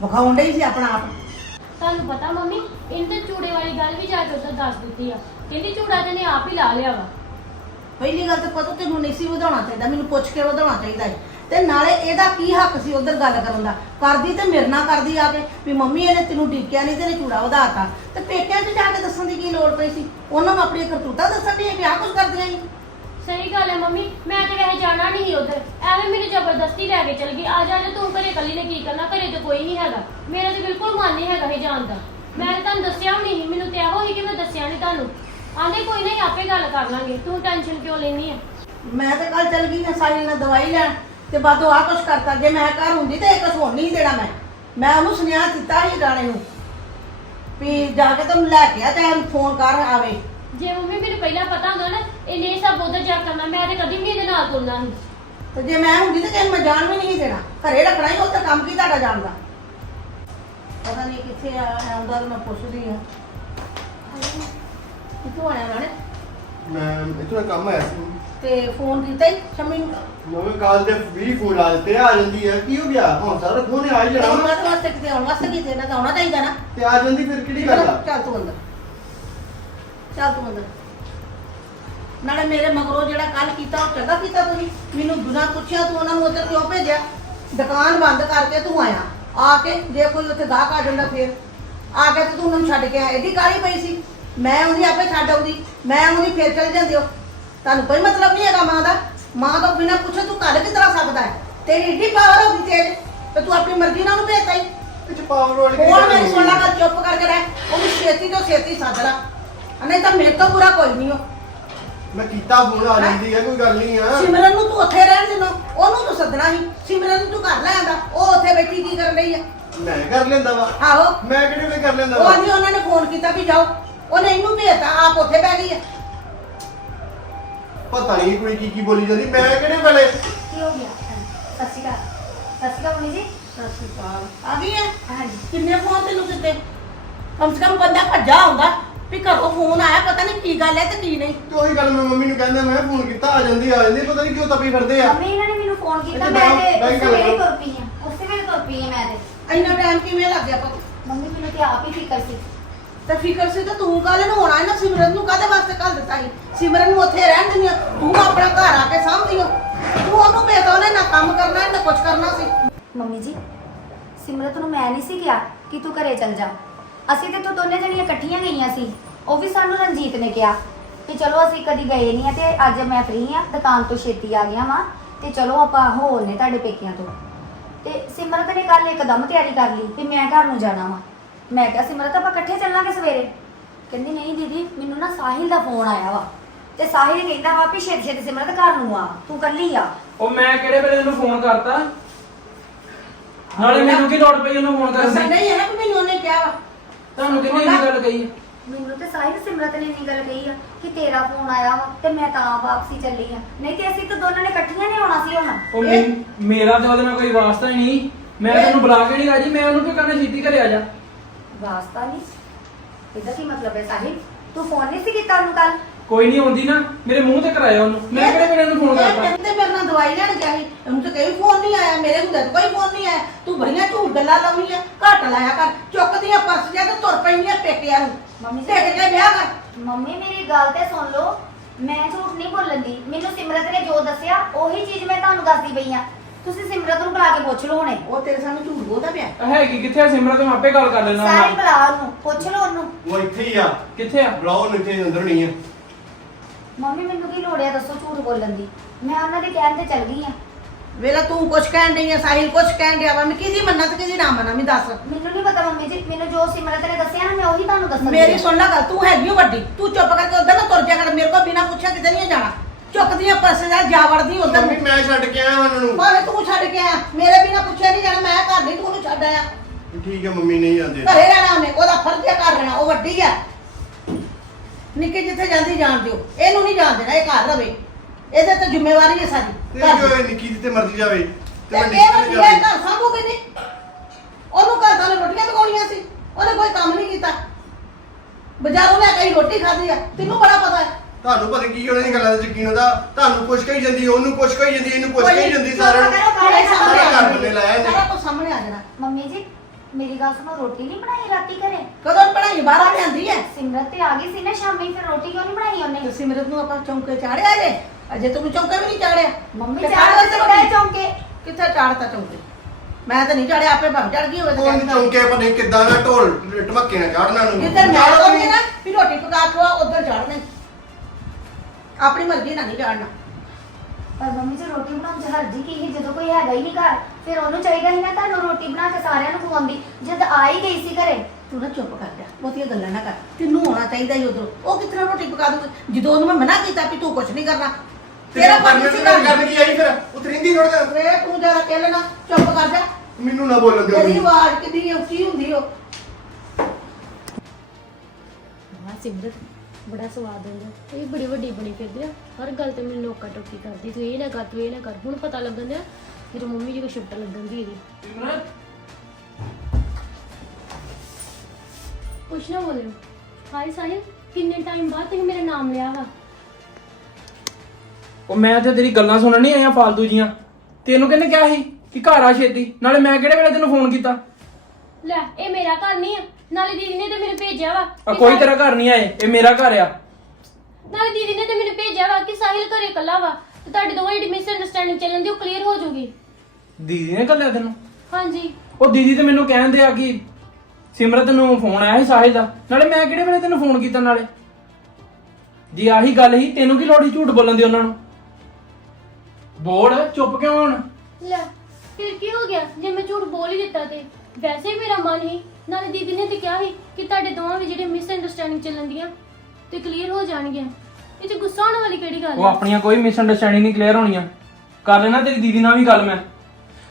ਵਿਖਾਉਣ ਡਈ ਸੀ ਆਪਣਾ ਆਪ। ਤੁਹਾਨੂੰ ਪਤਾ ਮੰਮੀ ਇਹਨੇ ਤਾਂ ਚੂੜੇ ਵਾਲੀ ਗੱਲ ਵੀ ਜਾ ਕੇ ਉਦੋਂ ਦੱਸ ਦਿੱਤੀ ਆ। ਕਹਿੰਦੀ ਚੂੜਾ ਤੇ ਆਪ ਹੀ ਲਾ ਲਿਆ ਵਾ। ਪਹਿਲੀ ਗੱਲ ਤਾਂ ਪਤਾ ਤੈਨੂੰ ਨਹੀਂ ਸੀ ਵਧਾਉਣਾ ਚਾਹੀਦਾ ਮੈਨੂੰ ਪੁੱਛ ਕੇ ਵਧਾਉਣਾ ਚਾਹੀਦਾ ਹੈ ਤੇ ਨਾਲੇ ਇਹਦਾ ਕੀ ਹੱਕ ਸੀ ਉਧਰ ਗੱਲ ਕਰਨ ਦਾ? ਕਰਦੀ ਤੇ ਮੇਰੇ ਨਾਲ ਕਰਦੀ ਆ ਕੇ ਵੀ ਮੰਮੀ ਇਹਨੇ ਤੈਨੂੰ ਡੀਕਿਆ ਨਹੀਂ ਤੇ ਚੂੜਾ ਵਧਾਤਾ ਤੇ ਪੇਕਿਆਂ 'ਚ ਜਾ ਕੇ ਦੱਸਣ ਦੀ ਕੀ ਲੋੜ ਪਈ ਸੀ? ਉਹਨਾਂ ਨੂੰ ਆਪਣੀ ਕਰਤੂਤਾਂ ਦੱਸਣ ਦੀ ਵੀ ਆਹ ਕੁਝ ਕਰਦੀਆਂ ਸੀ ਸਹੀ ਗੱਲ ਹੈ ਮੰਮੀ ਮੈਂ ਤੇ ਵੈਸੇ ਜਾਣਾ ਨਹੀਂ ਸੀ ਉਧਰ। ਐਵੇਂ ਮੈਨੂੰ ਜ਼ਬਰਦਸਤੀ ਲੈ ਕੇ ਚਲ ਗਈ। ਆ ਜਾ ਜਾ ਤੂੰ ਘਰੇ ਇਕੱਲੀ ਨੇ ਕੀ ਕਰਨਾ? ਘਰੇ ਤੇ ਕੋਈ ਨਹੀਂ ਹੈਗਾ। ਮੇਰਾ ਤੇ ਬਿਲਕੁਲ ਮਨ ਨਹੀਂ ਹੈਗਾ ਇਹ ਜਾਣ ਦਾ। ਮੈਂ ਤਾਂ ਤੁਹਾਨੂੰ ਦੱਸਿਆ ਵੀ ਨਹੀਂ ਮੈਨੂੰ ਤੇ ਇਹੋ ਹੀ ਕਿ ਮੈਂ ਦੱਸਿਆ ਨਹੀਂ ਤੁਹਾਨੂੰ। ਆਂਦੇ ਕੋਈ ਨਹੀਂ ਆਪੇ ਗੱਲ ਕਰ ਲਾਂਗੇ। ਤੂੰ ਟੈਨਸ਼ਨ ਕਿਉਂ ਲੈਣੀ ਹੈ ਮੈਂ ਤੇ ਕੱਲ ਚਲ ਗਈ ਹਾਂ ਸਾਰੀ ਨਾਲ ਦਵਾਈ ਲੈਣ ਤੇ ਬਾਦੋਂ ਆ ਕੁਝ ਕਰਤਾ। ਜੇ ਮੈਂ ਘਰ ਹੁੰਦੀ ਤੇ ਇੱਕ ਸੁਣ ਨਹੀਂ ਦੇਣਾ ਮੈਂ। ਮੈਂ ਉਹਨੂੰ ਸੁਨੇਹਾ ਦਿੱਤਾ ਸੀ ਗਾਣੇ ਨੂੰ ਵੀ ਜਾ ਕੇ ਤੈਨੂੰ ਲੈ ਕੇ ਆ ਤੇ ਫੋਨ ਕਰ ਆਵੇ। ਜੇ ਮੰਮੀ ਮੈਨੂੰ ਪਹਿਲਾਂ ਪਤਾ ਹੁੰਦਾ ਨਾ ਇਹਨੇ ਇਹ ਸਭ ਉਧਰ ਜਾ ਕਰਨਾ ਮੈਂ ਤੇ ਕਦੀ ਵੀ ਇਹਦੇ ਨਾਲ ਤੁਰਨਾ ਸੀ ਤੇ ਜੇ ਮੈਂ ਹੁੰਦੀ ਤੇ ਕਿਸੇ ਨੂੰ ਮੈਂ ਜਾਣ ਵੀ ਨਹੀਂ ਦੇਣਾ। ਘਰੇ ਰੱਖਣਾ ਹੀ ਉਹ ਤਾਂ ਕੰਮ ਕੀ ਤੁਹਾਡਾ ਜਾਣਦਾ ਪਤਾ ਨਹੀਂ ਕਿੱਥੇ ਆ ਆਉਂਦਾ ਤੇ ਮੈਂ ਪੁੱਛਦੀ ਆ। ਕਿੱਥੋਂ ਆਇਆ ਰਾਣੇ ਮੈਂ ਇਤਨਾ ਕੰਮ ਆਇਆ ਸੀ। ਤੇ ਫੋਨ ਕੀਤਾ ਹੀ ਸ਼ਮੀ ਨੂੰ? ਨਵੇਂ ਕਾਲ ਦੇ 20 ਫੋਨ ਆ ਦਿੱਤੇ ਆ ਜਾਂਦੀ ਹੈ ਕੀ ਹੋ ਗਿਆ? ਹੁਣ ਸਾਰਾ ਫੋਨ ਆ ਹੀ ਜਾਣਾ। ਵਾ। ਵਾਸਤੇ ਕਿਤੇ ਆਉਣ ਵਾਸਤੇ ਕਿਤੇ ਨਾ ਤਾਂ ਆਉਣਾ ਚਾਹੀਦਾ ਨਾ ਤੇ ਆ ਜਾਂਦੀ ਫਿਰ ਕਿਹੜੀ ਗੱਲ ਆ? ਚੱਲ ਤੂੰ ਅੰਦਰ। ਚੱਲ ਤੂੰ ਅੰਦਰ। ਨਾਲੇ ਮੇਰੇ ਮਗਰੋਂ ਜਿਹੜਾ ਕੱਲ ਕੀਤਾ ਉਹ ਚੰਗਾ ਕੀਤਾ ਤੁਸੀਂ। ਮੈਨੂੰ ਬਿਨਾਂ ਪੁੱਛਿਆ ਤੂੰ ਉਹਨਾਂ ਨੂੰ ਉੱਧਰ ਕਿਉਂ ਭੇਜਿਆ? ਦੁਕਾਨ ਬੰਦ ਕਰਕੇ ਤੂੰ ਆਇਆ। ਆ ਕੇ ਜੇ ਕੋਈ ਉੱਥੇ ਗਾਹਕ ਆ ਜਾਂਦਾ ਫੇਰ। ਆ ਕੇ ਤੇ ਤੂੰ ਉਹਨਾਂ ਨੂੰ ਛੱਡ ਕੇ ਆਇਆ। ਐਡੀ ਕਾਲੀ ਪਈ ਸੀ? ਮੈਂ ਉਹਦੀ ਆਪੇ ਛੱਡ ਆਉਂਦੀ ਮੈਂ ਉਹਦੀ ਫੇਰ ਚਲ ਜਾਂਦੀ ਉਹ। ਤੁਹਾਨੂੰ ਕੋਈ ਮਤਲਬ ਨਹੀਂ ਹੈਗਾ ਮਾਂ ਦਾ। ਮਾਂ ਤੋਂ ਬਿਨਾਂ ਪੁੱਛੇ ਤੂੰ ਘਰ ਕਿਸ ਤਰ੍ਹਾਂ ਸਕਦਾ ਹੈ। ਤੇਰੀ ਏਡੀ ਪਾਵਰ ਹੋ ਗਈ ਤੇਰੇ ਤੇ ਤੂੰ ਆਪਣੀ ਮਰਜ਼ੀ ਨਾਲ ਉਹਨੂੰ ਭੇਜਤਾ ਹੀ। ਇਹ ਚ ਪਾਵਰ ਵਾਲੀ ਹੋਰ ਮੇਰੀ ਹੋਈ? ਸੁਣ ਲਾ ਗੱਲ ਚੁੱਪ ਕਰਕੇ ਰਹਿ। ਉਹਨੂੰ ਛੇਤੀ ਤੋਂ ਛੇਤੀ ਸੱਦ ਲਾ। ਨਹੀਂ ਤਾਂ ਮੇਰੇ ਤੋਂ ਬੁਰਾ ਕੋਈ ਨਹੀਂ ਹੋ ਮੈਂ ਕੀਤਾ ਫੋਨ ਆ ਜਾਂਦੀ ਹੈ ਕੋਈ ਗੱਲ ਨਹੀਂ ਆ। ਸਿਮਰਨ ਨੂੰ ਤੂੰ ਉੱਥੇ ਰਹਿਣ ਦੇਣਾ ਉਹਨੂੰ ਤੂੰ ਸੱਦਣਾ ਸੀ। ਸਿਮਰਨ ਨੂੰ ਤੂੰ ਘਰ ਲੈ ਆਂਦਾ। ਉਹ ਉੱਥੇ ਬੈਠੀ ਕੀ ਕਰਨ ਰਹੀ ਆ? ਮੈਂ ਕਰ ਲੈਂਦਾ ਵਾ। ਆਹੋ। ਮੈਂ ਕਿਹੜੇ ਵੇਲੇ ਕਰ ਲੈਂਦਾ ਉਹ ਵਾ? ਅੱਜ ਉਹਨਾਂ ਨੇ ਫੋਨ ਕੀਤਾ ਵੀ ਜਾਓ। ਉਹਨੇ ਇਹਨੂੰ ਭੇਜਤਾ ਆਪ ਉੱਥੇ ਬਹਿ ਗਈ ਆ। ਪਤਾ ਨਹੀਂ ਕੋਈ ਕੀ ਕੀ ਬੋਲੀ ਜਾਂਦੀ ਮੈਂ ਕਿਹੜੇ ਵੇਲੇ? ਕੀ ਹੋ ਗਿਆ? ਸਤਿ ਸ਼੍ਰੀ ਅਕਾਲ। ਸਤਿ ਸ਼੍ਰੀ ਅਕਾਲ ਮੰਮੀ ਜੀ। ਸਤਿ ਸ਼੍ਰੀ ਅਕਾਲ। ਆ ਗਈ ਹੈ ਹਾਂਜੀ। ਕਿੰਨੇ ਫੋਨ ਤੈਨੂੰ ਦਿੱਤੇ? ਕਮ ਸੇ ਕਮ ਬੰਦਾ ਭੱਜਾ ਹੁੰਦਾ ਵੀ ਘਰੋਂ ਫੋਨ ਆਇਆ ਪਤਾ ਨਹੀਂ ਕੀ ਗੱਲ ਹੈ ਤੇ ਕੀ ਨਹੀਂ। ਤੇ ਉਹੀ ਗੱਲ ਮੈਂ ਮੰਮੀ ਨੂੰ ਕਹਿੰਦਾ ਮੈਂ ਫੋਨ ਕੀਤਾ ਆ ਜਾਂਦੀ ਆ ਜਾਂਦੀ ਪਤਾ ਨਹੀਂ ਕਿਉਂ ਤਪੀ ਫਿਰਦੇ ਆ। ਮੰਮੀ ਇਹਨਾਂ ਨੇ ਮੈਨੂੰ ਫੋਨ ਕੀਤਾ ਮੈਂ ਤੇ ਉਸੇ ਵੇਲੇ ਤੁਰ ਪਈ ਆ ਉਸੇ ਵੇਲੇ ਤੁਰ ਪਈ ਆ ਮੈਂ ਤੇ। ਇੰਨਾ ਟਾਈਮ ਕਿਵੇਂ ਲੱਗ ਗਿਆ ਪੁੱਤ? ਮੰਮੀ ਮੈਨੂੰ ਤੇ ਆਪ ਹੀ ਫਿਕਰ ਸੀ। ਤੇ ਫਿਕਰ ਸੀ ਤਾਂ ਤੂੰ ਕਾਹਲੇ ਨੂੰ ਹੋਣਾ ਇਹਨਾਂ ਸਿਮਰਨ ਨੂੰ ਕਾਹਦੇ ਵਾਸਤੇ ਕੱਲ ਦਿੱਤਾ ਸੀ? ਸਿਮਰਨ ਨੂੰ ਉੱਥੇ ਰਹਿਣ ਦਿੰਦੀ ਆ। ਤੂੰ ਆਪਣਾ ਘਰ ਆ ਕੇ ਸਾਂਭਦੀ ਆ। ਤੂੰ ਉਹਨੂੰ ਭੇਜਦਾ ਉਹਨੇ ਨਾ ਕੰਮ ਕਰਨਾ, ਨਾ ਕੁਝ ਕਰਨਾ ਸੀ। ਮੰਮੀ ਜੀ, ਸਿਮਰਤ ਨੂੰ ਮੈਂ ਨਹੀਂ ਸੀ ਕਿਹਾ ਕਿ ਤੂੰ ਘਰੇ ਚਲ ਜਾ। ਅਸੀਂ ਤੇ ਤੂੰ ਦੋਨੇ ਜਣੀਆਂ ਇਕੱਠੀਆਂ ਗਈਆਂ ਸੀ। ਉਹ ਵੀ ਸਾਨੂੰ ਰਣਜੀਤ ਨੇ ਕਿਹਾ ਤੇ ਚਲੋ ਅਸੀਂ ਕਦੀ ਗਏ ਨਹੀਂ ਆ ਤੇ ਅੱਜ ਮੈਂ ਫ੍ਰੀ ਆ ਦੁਕਾਨ ਤੋਂ ਛੇਤੀ ਆ ਗਿਆ ਵਾਂ ਤੇ ਚਲੋ ਆਪਾਂ ਹੋਰ ਨੇ ਤੁਹਾਡੇ ਪੇਕਿਆਂ ਤੋਂ। ਤੇ ਸਿਮਰਤ ਨੇ ਕੱਲ ਇੱਕਦਮ ਤਿਆਰੀ ਕਰ ਲਈ ਕਿ ਮੈਂ ਘਰ ਨੂੰ ਜਾਣਾ ਵਾ। ਮੈਂ ਕਿਹਾ ਸਿਮਰਤ ਆਪਾਂ ਇਕੱਠੇ ਚੱਲਾਂਗੇ ਸਵੇਰੇ। ਕਹਿੰਦੀ ਨਹੀਂ ਦੀਦੀ ਮੈਨੂੰ ਨਾ ਸਾਹਿਲ ਦਾ ਫੋਨ ਆਇਆ ਵਾ। ਤੇ ਸਾਹਿਲ ਕਹਿੰਦਾ ਵਾ ਵੀ ਛੇਤੀ ਛੇਤੀ ਸਿਮਰਤ ਘਰ ਨੂੰ ਆ ਤੂੰ ਕੱਲੀ ਆ। ਉਹ ਮੈਂ ਕਿਹੜੇ ਵੇਲੇ ਉਹਨੂੰ ਫੋਨ ਕਰਤਾ? ਨਾਲੇ ਮੈਨੂੰ ਕੀ ਲੋੜ ਪਈ ਉਹਨੂੰ ਫੋਨ ਕਰਨ ਦੀ? ਨਹੀਂ ਹੈ ਨਾ ਕਿ ਮੈਨੂੰ ਉਹਨੇ ਕਿਹਾ ਵਾ। ਤੁਹਾਨੂੰ ਕਿੰਨੀ ਇੰਨੀ ਗੱਲ ਕਹੀ ਹੈ? ਮੈਨੂੰ ਤੇ ਸਾਹਿਲ ਸਿਮਰਤ ਨੇ ਇੰਨੀ ਗੱਲ ਕਹੀ ਆ ਕਿ ਤੇਰਾ ਫੋਨ ਆਇਆ ਵਾ ਤੇ ਮੈਂ ਤਾਂ ਵਾਪਸੀ ਚੱਲੀ ਆ। ਨਹੀਂ ਤੇ ਅਸੀਂ ਤਾਂ ਦੋਨਾਂ ਨੇ ਇਕੱਠੀਆਂ ਨੇ ਆਉਣਾ ਸੀ ਹੁਣ। ਉਹ ਮੈਨ- ਮੇਰਾ ਤੇ ਉਹਦੇ ਨਾਲ ਕੋਈ ਵਾਸਤਾ ਹੀ ਨਹੀਂ। ਮੈਂ ਤੈਨੂੰ ਬੁਲਾ ਕੇ ਨਹੀਂ ਰਾਜੀ ਮੈਂ ਉਹਨੂੰ ਕੀ ਕਰਨਾ ਛੇਤੀ ਘਰੇ ਆ ਜਾ। ਵਾਸਤਾ ਨਹੀਂ। ਇਹਦਾ ਕੀ ਮਤਲਬ ਹੈ ਸਾਹਿਲ ਤੂੰ ਫੋਨ ਨਹੀਂ ਸੀ ਕੀਤਾ ਉਹਨੂੰ ਕੱਲ ਕੋਈ ਨਹੀਂ ਆਉਂਦੀ ਨਾ ਮੇਰੇ ਮੂੰਹ ਤੇ ਕਰਾਇਆ ਉਹਨੂੰ। ਮੈਂ ਕਿਹੜੇ ਵੇਲੇ ਉਹਨੂੰ ਫੋਨ ਇਹ ਕਰਤਾ ਕਹਿੰਦੇ ਮੇਰੇ ਨਾਲ ਦਵਾਈ ਲੈਣ ਗਿਆ ਸੀ। ਉਹਨੂੰ ਤਾਂ ਕੋਈ ਫੋਨ ਨਹੀਂ ਆਇਆ ਮੇਰੇ ਹੁੰਦੇ ਤਾਂ ਕੋਈ ਫੋਨ ਨਹੀਂ ਆਇਆ। ਤੂੰ ਬੜੀਆਂ ਝੂਠ ਗੱਲਾਂ ਲਾਉਣੀਆਂ ਘੱਟ ਲਾਇਆ ਕਰ। ਚੁੱਕਦੀਆਂ ਪਰਸ ਜਾ ਕੇ ਤੁਰ ਪੈਣੀਆਂ ਪੇਕਿਆਂ ਨੂੰ। ਮੰਮੀ ਦੇ ਕੇ ਵਿਆਹ ਕਰ। ਮੰਮੀ ਮੇਰੀ ਗੱਲ ਤੇ ਸੁਣ ਲਓ। ਮੈਂ ਝੂਠ ਨਹੀਂ ਬੋਲਣ ਦੀ। ਮੈਨੂੰ ਸਿਮਰਤ ਨੇ ਜੋ ਦੱਸਿਆ ਉਹੀ ਚੀਜ਼ ਮੈਂ ਤੁਹਾਨੂੰ ਦੱਸਦੀ ਪਈ ਆ। ਤੁਸੀਂ ਸਿਮਰਤ ਨੂੰ ਬੁਲਾ ਕੇ ਪੁੱਛ ਲਓ ਹੁਣੇ। ਉਹ ਤੇਰੇ ਸਾਹਮਣੇ ਝੂਠ ਬੋਲਦਾ ਪਿਆ? ਹੈਗੀ ਕਿੱਥੇ ਆ ਸਿਮਰਤ? ਮੈਂ ਆਪੇ ਗੱਲ ਕਰ ਲੈਣਾ ਸਾਹਿਲ ਬੁਲਾ ਉਹਨੂੰ ਪੁੱਛ ਲਓ ਉਹਨੂੰ। ਉਹ ਇੱਥੇ ਹੀ ਆ। ਕਿੱਥੇ ਆ? ਬੁਲਾਓ ਨੀਚੇ ਅੰਦਰ ਨਹੀਂ ਆ। ਮੰਮੀ ਮੈਨੂੰ ਕੀ ਲੋੜ ਆ ਦੱਸੋ ਝੂਠ ਬੋਲਣ ਦੀ? ਮੈਂ ਉਹਨਾਂ ਦੇ ਕਹਿਣ ਤੇ ਚੱਲ ਗਈ ਆ। ਵੇਲਾ ਤੂੰ ਕੁਛ ਕਹਿਣ ਡਈ ਆ ਸਾਹਿਲ ਕੁਛ ਕਹਿਣ ਡਿਆ ਵਾ। ਮੈਂ ਕਿਹਦੀ ਮੰਨਾਂ ਤੇ ਕਿਹਦੀ ਨਾ ਮੰਨਾਂ ਮੈਂ ਦੱਸ। ਮੈਨੂੰ ਨਹੀਂ ਪਤਾ ਮੰਮੀ ਜੀ ਮੈਨੂੰ ਜੋ ਸਿਮਰਤ ਨੇ ਦੱਸਿਆ ਨਾ ਮੈਂ ਉਹੀ ਤੁਹਾਨੂੰ ਦੱਸਣ ਮੇਰੀ ਸੁਣ ਲੈ ਗੱਲ ਤੂੰ ਹੈਗੀ ਓ ਵੱਡੀ। ਤੂੰ ਚੁੱਪ ਕਰਕੇ ਉਧਰ ਨਾ ਤੁਰ ਜਾ ਕਰ। ਮੇਰੇ ਕੋਲ ਬਿਨਾ ਪੁੱਛਿਆ ਕਿਤੇ ਨਹੀਂ ਜਾਣਾ। ਚੁੱਕਦੀਆਂ ਪਾਸੇ ਜਾ ਜਾ ਵੜਦੀ ਉਧਰ ਮੰਮੀ ਮੈਂ ਛੱਡ ਕੇ ਆਇਆ ਉਹਨਾਂ ਨੂੰ। ਭਾਵੇਂ ਤੂੰ ਛੱਡ ਕੇ ਆ ਮੇਰੇ ਬਿਨਾ ਪੁੱਛਿਆ ਨਹੀਂ ਜਾਣਾ ਮੈਂ ਘਰ ਨਹੀਂ ਤੂੰ ਉਹਨੂੰ ਛੱਡ ਆਇਆ। ਠੀਕ ਹੈ ਮੰਮੀ ਨਹੀਂ ਜਾਂਦੇ। ਘਰੇ ਰਹਿਣਾ ਉਹਨੇ ਉਹਦਾ ਫਰਜ਼ ਹੈ ਘਰ ਰਹਿਣਾ ਉਹ ਵੱਡੀ ਹੈ। ਨਿੱਕੀ ਜਿੱਥੇ ਜਾਂਦੀ ਜਾਣ ਦਿਓ। ਇਹਨੂੰ ਨਹੀਂ ਜਾਣ ਦੇਣਾ ਇਹ ਘਰ ਰਵੇ। ਇਹਦੇ ਤੇ ਜ਼ਿੰਮੇਵਾਰੀ ਹੈ ਸਾਰੀ ਤੇ ਘਰ ਜੋ ਦੀ। ਇਹ ਨਿੱਕੀ ਜਿੱਤੇ ਮਰਜ਼ੀ ਜਾਵੇ ਤੇ ਮੈਂ ਇਹ ਨਿੱਕੀ ਵੱਡੀ ਹੈ ਘਰ ਉਹਨੂੰ ਘਰ ਦਾ ਰੋਟੀਆਂ ਪਕਾਉਣੀਆਂ ਸੀ ਉਹਨੇ ਕੋਈ ਕੰਮ ਨਹੀਂ ਕੀਤਾ। ਬਾਜ਼ਾਰੋਂ ਲੈ ਕੇ ਆਈ ਰੋਟੀ ਖਾਧੀ ਆ ਤੈਨੂੰ ਬੜਾ ਪਤਾ ਹੈ। ਤੁਹਾਨੂੰ ਪਤਾ ਕੀ ਉਹਨਾਂ ਦੀ ਗੱਲਾਂ ਦਾ ਯਕੀਨ ਹੁੰਦਾ? ਤੁਹਾਨੂੰ ਕੁਛ ਕਹੀ ਜਾਂਦੀ ਉਹਨੂੰ ਕੁਛ ਕਹੀ ਜਾਂਦੀ ਇਹਨੂੰ ਕੁਛ ਕਹੀ ਜਾਂਦੀ ਸਾਰਿਆਂ ਨੂੰ ਸਾਰਾ ਘਰ ਬੰਦੇ ਲਾਇਆ ਇਹਨੇ। ਸਾਰਾ ਕੁਝ ਸਾਹਮਣੇ ਆ ਜਾਣਾ। ਮੰਮੀ ਜੀ ਮੇਰੀ ਗੱਲ ਸੁਣੋ ਰੋਟੀ ਨਹੀਂ ਬਣਾਈ ਰਾਤੀ ਘਰੇ? ਕਦੋਂ ਪੜਾਈ ਬਾਹਰ ਲਿਆਂਦੀ ਹੈ। ਸਿਮਰਤ ਤੇ ਆ ਗਈ ਸੀ ਨਾ ਸ਼ਾਮੀ ਫਿਰ ਰੋਟੀ ਕਿਉਂ ਨਹੀਂ ਬਣਾਈ ਉਹਨੇ? ਤੇ ਸਿਮਰਤ ਨੂੰ ਆਪਾਂ ਚੌਂਕੇ ਚਾੜਿਆ ਜੇ? ਅਜੇ ਤੂੰ ਚੌਂਕੇ ਵੀ ਨਹੀਂ ਚਾੜਿਆ। ਮੰਮੀ ਚਾੜ ਤੇ ਲੈ ਬੜੇ ਚੌਂਕੇ। ਕਿੱਥੇ ਚਾੜਤਾ ਚੌਂਕੇ? ਮੈਂ ਤਾਂ ਨਹੀਂ ਚਾੜਿਆ ਆਪੇ ਭੰਗ ਚੜ ਗਈ ਹੋਵੇ ਤਾਂ ਕਹਿੰਦਾ ਚੌਂਕੇ ਪਤਾ ਨਹੀਂ ਕਿੱਦਾਂ ਨਾ ਢੋਲ ਢਮੱਕੇ ਨਾਲ ਚੜਨਾ ਨੂੰ ਜਿੱਧਰ ਮੈਂ ਕਹੂੰਗੀ ਨਾ ਵੀ ਰੋਟੀ ਪਕਾ ਖਵਾ ਉਧਰ ਚੜਨੇ ਆਪਣੀ ਮਰਜ਼ੀ ਨਾਲ ਨਹੀਂ ਚਾੜਨਾ ਪਰ ਮੰਮੀ ਜੀ ਰੋਟੀ ਬਣਾਉਣ ਚ ਹਰਜੀ ਕੀ ਜਦੋਂ ਕੋਈ ਹੈਗਾ ਹੀ ਨਹੀਂ ਘਰ ਫਿਰ ਉਹਨੂੰ ਚਾਹੀਦਾ ਸੀ ਨਾ ਤੁਹਾਨੂੰ ਰੋਟੀ ਬਣਾ ਕੇ ਸਾਰਿਆਂ ਨੂੰ ਖਵਾਉਂਦੀ। ਜਦ ਆ ਹੀ ਗਈ ਸੀ ਘਰੇ ਤੂੰ ਨਾ ਚੁੱਪ ਕਰ ਜਾ ਬਹੁਤੀਆਂ ਗੱਲਾਂ ਨਾ ਕਰ। ਤੈਨੂੰ ਹੋਣਾ ਚਾਹੀਦਾ ਹੀ ਉਧਰ ਉਹ ਕਿਤਨਾ ਰੋਟੀ ਪਕਾ ਦੂਗੀ? ਜਦੋਂ ਉਹਨੂੰ ਮੈਂ ਮਨਾ ਕੀਤਾ ਵੀ ਤੂੰ ਕੁਝ ਨਹੀਂ ਕਰਨਾ ਤੇਰਾ ਕੰਮ ਸੀ ਕਰਨਾ ਕਰਨ। ਕੀ ਆਈ ਫਿਰ? ਉਤਰਿੰਦੀ ਥੋੜਾ ਜਿਹਾ ਵੇ ਤੂੰ ਜਰਾ ਕਹਿ ਲੈਣਾ ਚੁੱਪ ਕਰ ਜਾ। ਮੈਨੂੰ ਨਾ ਬੋਲਣ ਦਿਓ ਤੇਰੀ। ਆਵਾਜ਼ ਕਿੰਨੀ ਉੱਚੀ ਹੁੰਦੀ ਉਹ ਵਾਹ ਸਿਮਰਤ ਬੜਾ ਸਵਾਦ ਹੁੰਦਾ। ਇਹ ਬੜੀ ਵੱਡੀ ਬਣੀ ਫਿਰਦੀ ਆ। ਹਰ ਗੱਲ ਤੇ ਮੈਨੂੰ ਨੋਕਾ ਟੋਕੀ ਕਰਦੀ। ਤੂੰ ਇਹ ਨਾ ਕਰ ਤੂੰ ਇਹ ਨਾ ਕਰ। ਹੁਣ ਪਤਾ ਲੱਗਣ ਦਿਆ ਮੇਰੀ ਮੰਮੀ ਜੀ ਕੋ ਸ਼ਿਫਟ ਲੱਗਣ ਦੀ ਇਹਦੀ। ਕੁਛ ਨਾ ਬੋਲਿਓ ਹਾਈ ਸਾਹਿਲ ਕਿੰਨੇ ਟਾਈਮ ਬਾਅਦ ਤੁਸੀਂ ਮੇਰਾ ਨਾਮ ਲਿਆ ਵਾ? ਉਹ ਮੈਂ ਤੇ ਤੇਰੀ ਗੱਲਾਂ ਸੁਣਨ ਨਹੀਂ ਆਇਆ ਫਾਲਤੂ ਜੀਆਂ। ਤੈਨੂੰ ਕਿਹਨੇ ਕਿਹਾ ਸੀ ਕਿ ਘਰ ਆ ਛੇਤੀ? ਨਾਲੇ ਮੈਂ ਕਿਹੜੇ ਵੇਲੇ ਤੈਨੂੰ ਫੋਨ ਕੀਤਾ? ਲੈ ਇਹ ਮੇਰਾ ਘਰ ਨਹੀਂ ਆ। ਨਾਲੇ ਦੀਦੀ ਨੇ ਤੇ ਮੈਨੂੰ ਭੇਜਿਆ ਵਾ ਆ ਕਿ ਕੋਈ ਸਾਹਿਲ- ਤੇਰਾ ਘਰ ਨਹੀਂ ਆਏ ਇਹ ਮੇਰਾ ਘਰ ਆ। ਨਾਲੇ ਦੀਦੀ ਨੇ ਤੇ ਮੈਨੂੰ ਭੇਜਿਆ ਵਾ ਕਿ ਸਾਹਿਲ ਘਰੇ ਇਕੱਲਾ ਵਾ ਤੇ ਤੁਹਾਡੀ ਦੋਵਾਂ ਜਿਹੜੀ ਮਿਸ ਅੰਡਰਸਟੈਂਡਿੰਗ ਚੱਲਣ ਦੀ ਉਹ ਕਲੀਅਰ ਹੋ ਜਾਊਗੀ ਦੀਦੀ ਨੇ ਕੱਲਿਆ ਤੈਨੂੰ? ਹਾਂਜੀ। ਉਹ ਦੀਦੀ ਤੇ ਮੈਨੂੰ ਕਹਿੰਦੇ ਆ ਕਿ ਸਿਮਰਤ ਨੂੰ ਫੋਨ ਆਇਆ ਸੀ ਸਾਹਿਲ ਦਾ। ਨਾਲੇ ਮੈਂ ਕਿਹੜੇ ਵੇਲੇ ਤੈਨੂੰ ਫੋਨ ਕੀਤਾ ਨਾਲੇ? ਜੀ ਆਹੀ ਗੱਲ ਹੀ ਤੈਨੂੰ ਕੀ ਲੋੜ ਸੀ ਝੂਠ ਬੋਲਣ ਦੀ ਉਹਨਾਂ ਨੂੰ? ਬੋਲ ਚੁੱਪ ਕਿਉਂ ਹੁਣ? ਲੈ ਫਿਰ ਕੀ ਹੋ ਗਿਆ? ਜੇ ਮੈਂ ਝੂਠ ਬੋਲ ਹੀ ਦਿੱਤਾ ਤੇ ਵੈਸੇ ਹੀ ਮੇਰਾ ਮਨ ਹੀ ਨਾਲੇ ਦੀਦੀ ਨੇ ਤੇ ਕਿਹਾ ਸੀ ਕਿ ਤੁਹਾਡੇ ਦੋਵਾਂ ਵਿੱਚ ਜਿਹੜੇ ਮਿਸ ਅੰਡਰਸਟੈਂਡਿੰਗ ਚੱਲਣ ਦੀਆਂ ਤੇ ਕਲੀਅਰ ਹੋ ਜਾਣਗੀਆਂ। ਇਹ ਚ ਗੁੱਸਾ ਹੋਣ ਵਾਲੀ ਕਿਹੜੀ ਗੱਲ ਉਹ ਹੈ ਆਪਣੀਆਂ ਕੋਈ ਮਿਸ ਅੰਡਰਸਟੈਂਡਿੰਗ ਨਹੀਂ ਕਲੀਅਰ ਹੋਣੀਆਂ। ਕਰ ਲੈਣਾ ਤੇਰੀ ਦੀਦੀ ਨਾਲ ਵੀ ਗੱਲ ਮੈਂ।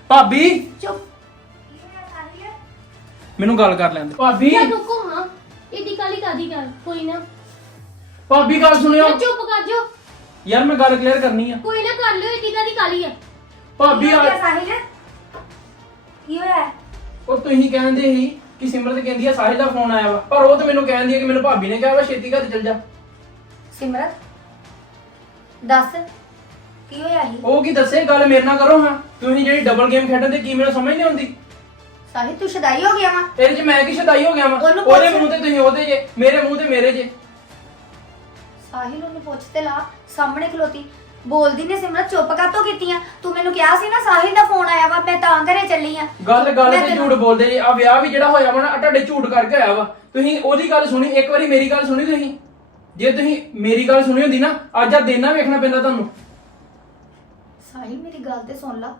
ਭਾਬੀ! ਚੁੱਪ। ਮੈਨੂੰ ਗੱਲ ਕਰ ਲੈਂਦੇ ਭਾਬੀ! ਯਾਰ ਰੁਕੋ ਹਾਂ ਇਹਦੀ ਕਾਲੀ ਕਾਦੀ ਗੱਲ? ਕੋਈ ਨਾ। ਭਾਬੀ ਗੱਲ ਸੁਣਿਓ। ਯਾਰ ਚੁੱਪ ਕਰ ਜਾਓ। ਯਾਰ ਮੈਂ ਗੱਲ ਕਲੀਅਰ ਕਰਨੀ ਆ। ਕੋਈ ਨਾ ਕਰ ਲਿਓ ਇਹਦੀ ਕਾਦੀ ਕਾਲੀ ਹੈ ਭਾਬੀ ਆ ਸਾਹਿਲ? ਕੀ ਹੋਇਆ? ਉਹ ਤੁਸੀਂ ਕਹਿੰਦੇ ਸੀ ਕਿ ਸਿਮਰਤ ਕਹਿੰਦੀ ਆ ਸਾਹਿਲ ਦਾ ਫੋਨ ਆਇਆ ਵਾ। ਪਰ ਉਹ ਤਾਂ ਮੈਨੂੰ ਕਹਿੰਦੀ ਆ ਕਿ ਮੈਨੂੰ ਭਾਬੀ ਨੇ ਕਿਹਾ ਵਾ ਛੇਤੀ ਘਰ ਚੱਲ ਜਾ। ਸਿਮਰਤ ਦੱਸ ਕੀ ਹੋਇਆ ਸੀ? ਉਹ ਕੀ ਦੱਸੇ ਗੱਲ ਮੇਰੇ ਨਾਲ ਕਰੋ ਹਾਂ। ਤੁਸੀਂ ਜਿਹੜੀ ਡਬਲ ਗੇਮ ਖੇਡਣ ਦੀ ਕੀ ਮੈਨੂੰ ਸਮਝ ਨਹੀਂ ਆਉਂਦੀ। ਸਾਹਿਲ ਤੂੰ ਸ਼ਦਾਈ ਹੋ ਗਿਆ ਵਾ? ਇਹਦੇ 'ਚ ਮੈਂ ਕੀ ਸ਼ਦਾਈ ਹੋ ਗਿਆ ਵਾ? ਉਹਨੂੰ ਉਹਦੇ। ਮੂੰਹ ਤੇ ਤੁਸੀਂ ਉਹਦੇ ਜੇ ਮੇਰੇ ਮੂੰਹ ਤੇ ਮੇਰੇ ਜੇ। ਸਾਹਿਲ ਉਹਨੂੰ ਪੁੱਛ ਤੇ ਲਾ ਸਾਹਮਣੇ ਖਲੋਤੀ। ਬੋਲਦੀ ਨੇ ਸਿਮਰਤ ਚੁੱਪ ਕਾਤੋਂ ਕੀਤੀਆਂ? ਤੂੰ ਮੈਨੂੰ ਕਿਹਾ ਸੀ ਨਾ ਸਾਹਿਲ ਦਾ ਫੋਨ ਆਇਆ ਵਾ ਮੈਂ ਤਾਂ ਘਰੇ ਚੱਲੀ ਆ। ਗੱਲ ਗੱਲ ਤੇ ਝੂਠ ਬੋਲਦੇ ਜੇ। ਆ ਵਿਆਹ ਵੀ ਜਿਹੜਾ ਹੋਇਆ ਵਾ ਨਾ ਆਹ ਤੁਹਾਡੇ ਝੂਠ ਕਰਕੇ ਹੋਇਆ ਵਾ। ਤੁਸੀਂ ਉਹਦੀ ਗੱਲ ਸੁਣੀ ਇੱਕ ਵਾਰੀ ਮੇਰੀ ਗੱਲ ਸੁਣੀ ਤੁਸੀਂ? ਜੇ ਤੁਸੀਂ ਮੇਰੀ ਗੱਲ ਸੁਣੀ ਹੁੰਦੀ ਨਾ ਅੱਜ ਆ ਦਿਨ ਨਾ ਵੇਖਣਾ ਪੈਂਦਾ ਤੁਹਾਨੂੰ। ਸਾਹਿਲ ਮੇਰੀ ਗੱਲ ਤੇ ਸੁਣ ਲਾ।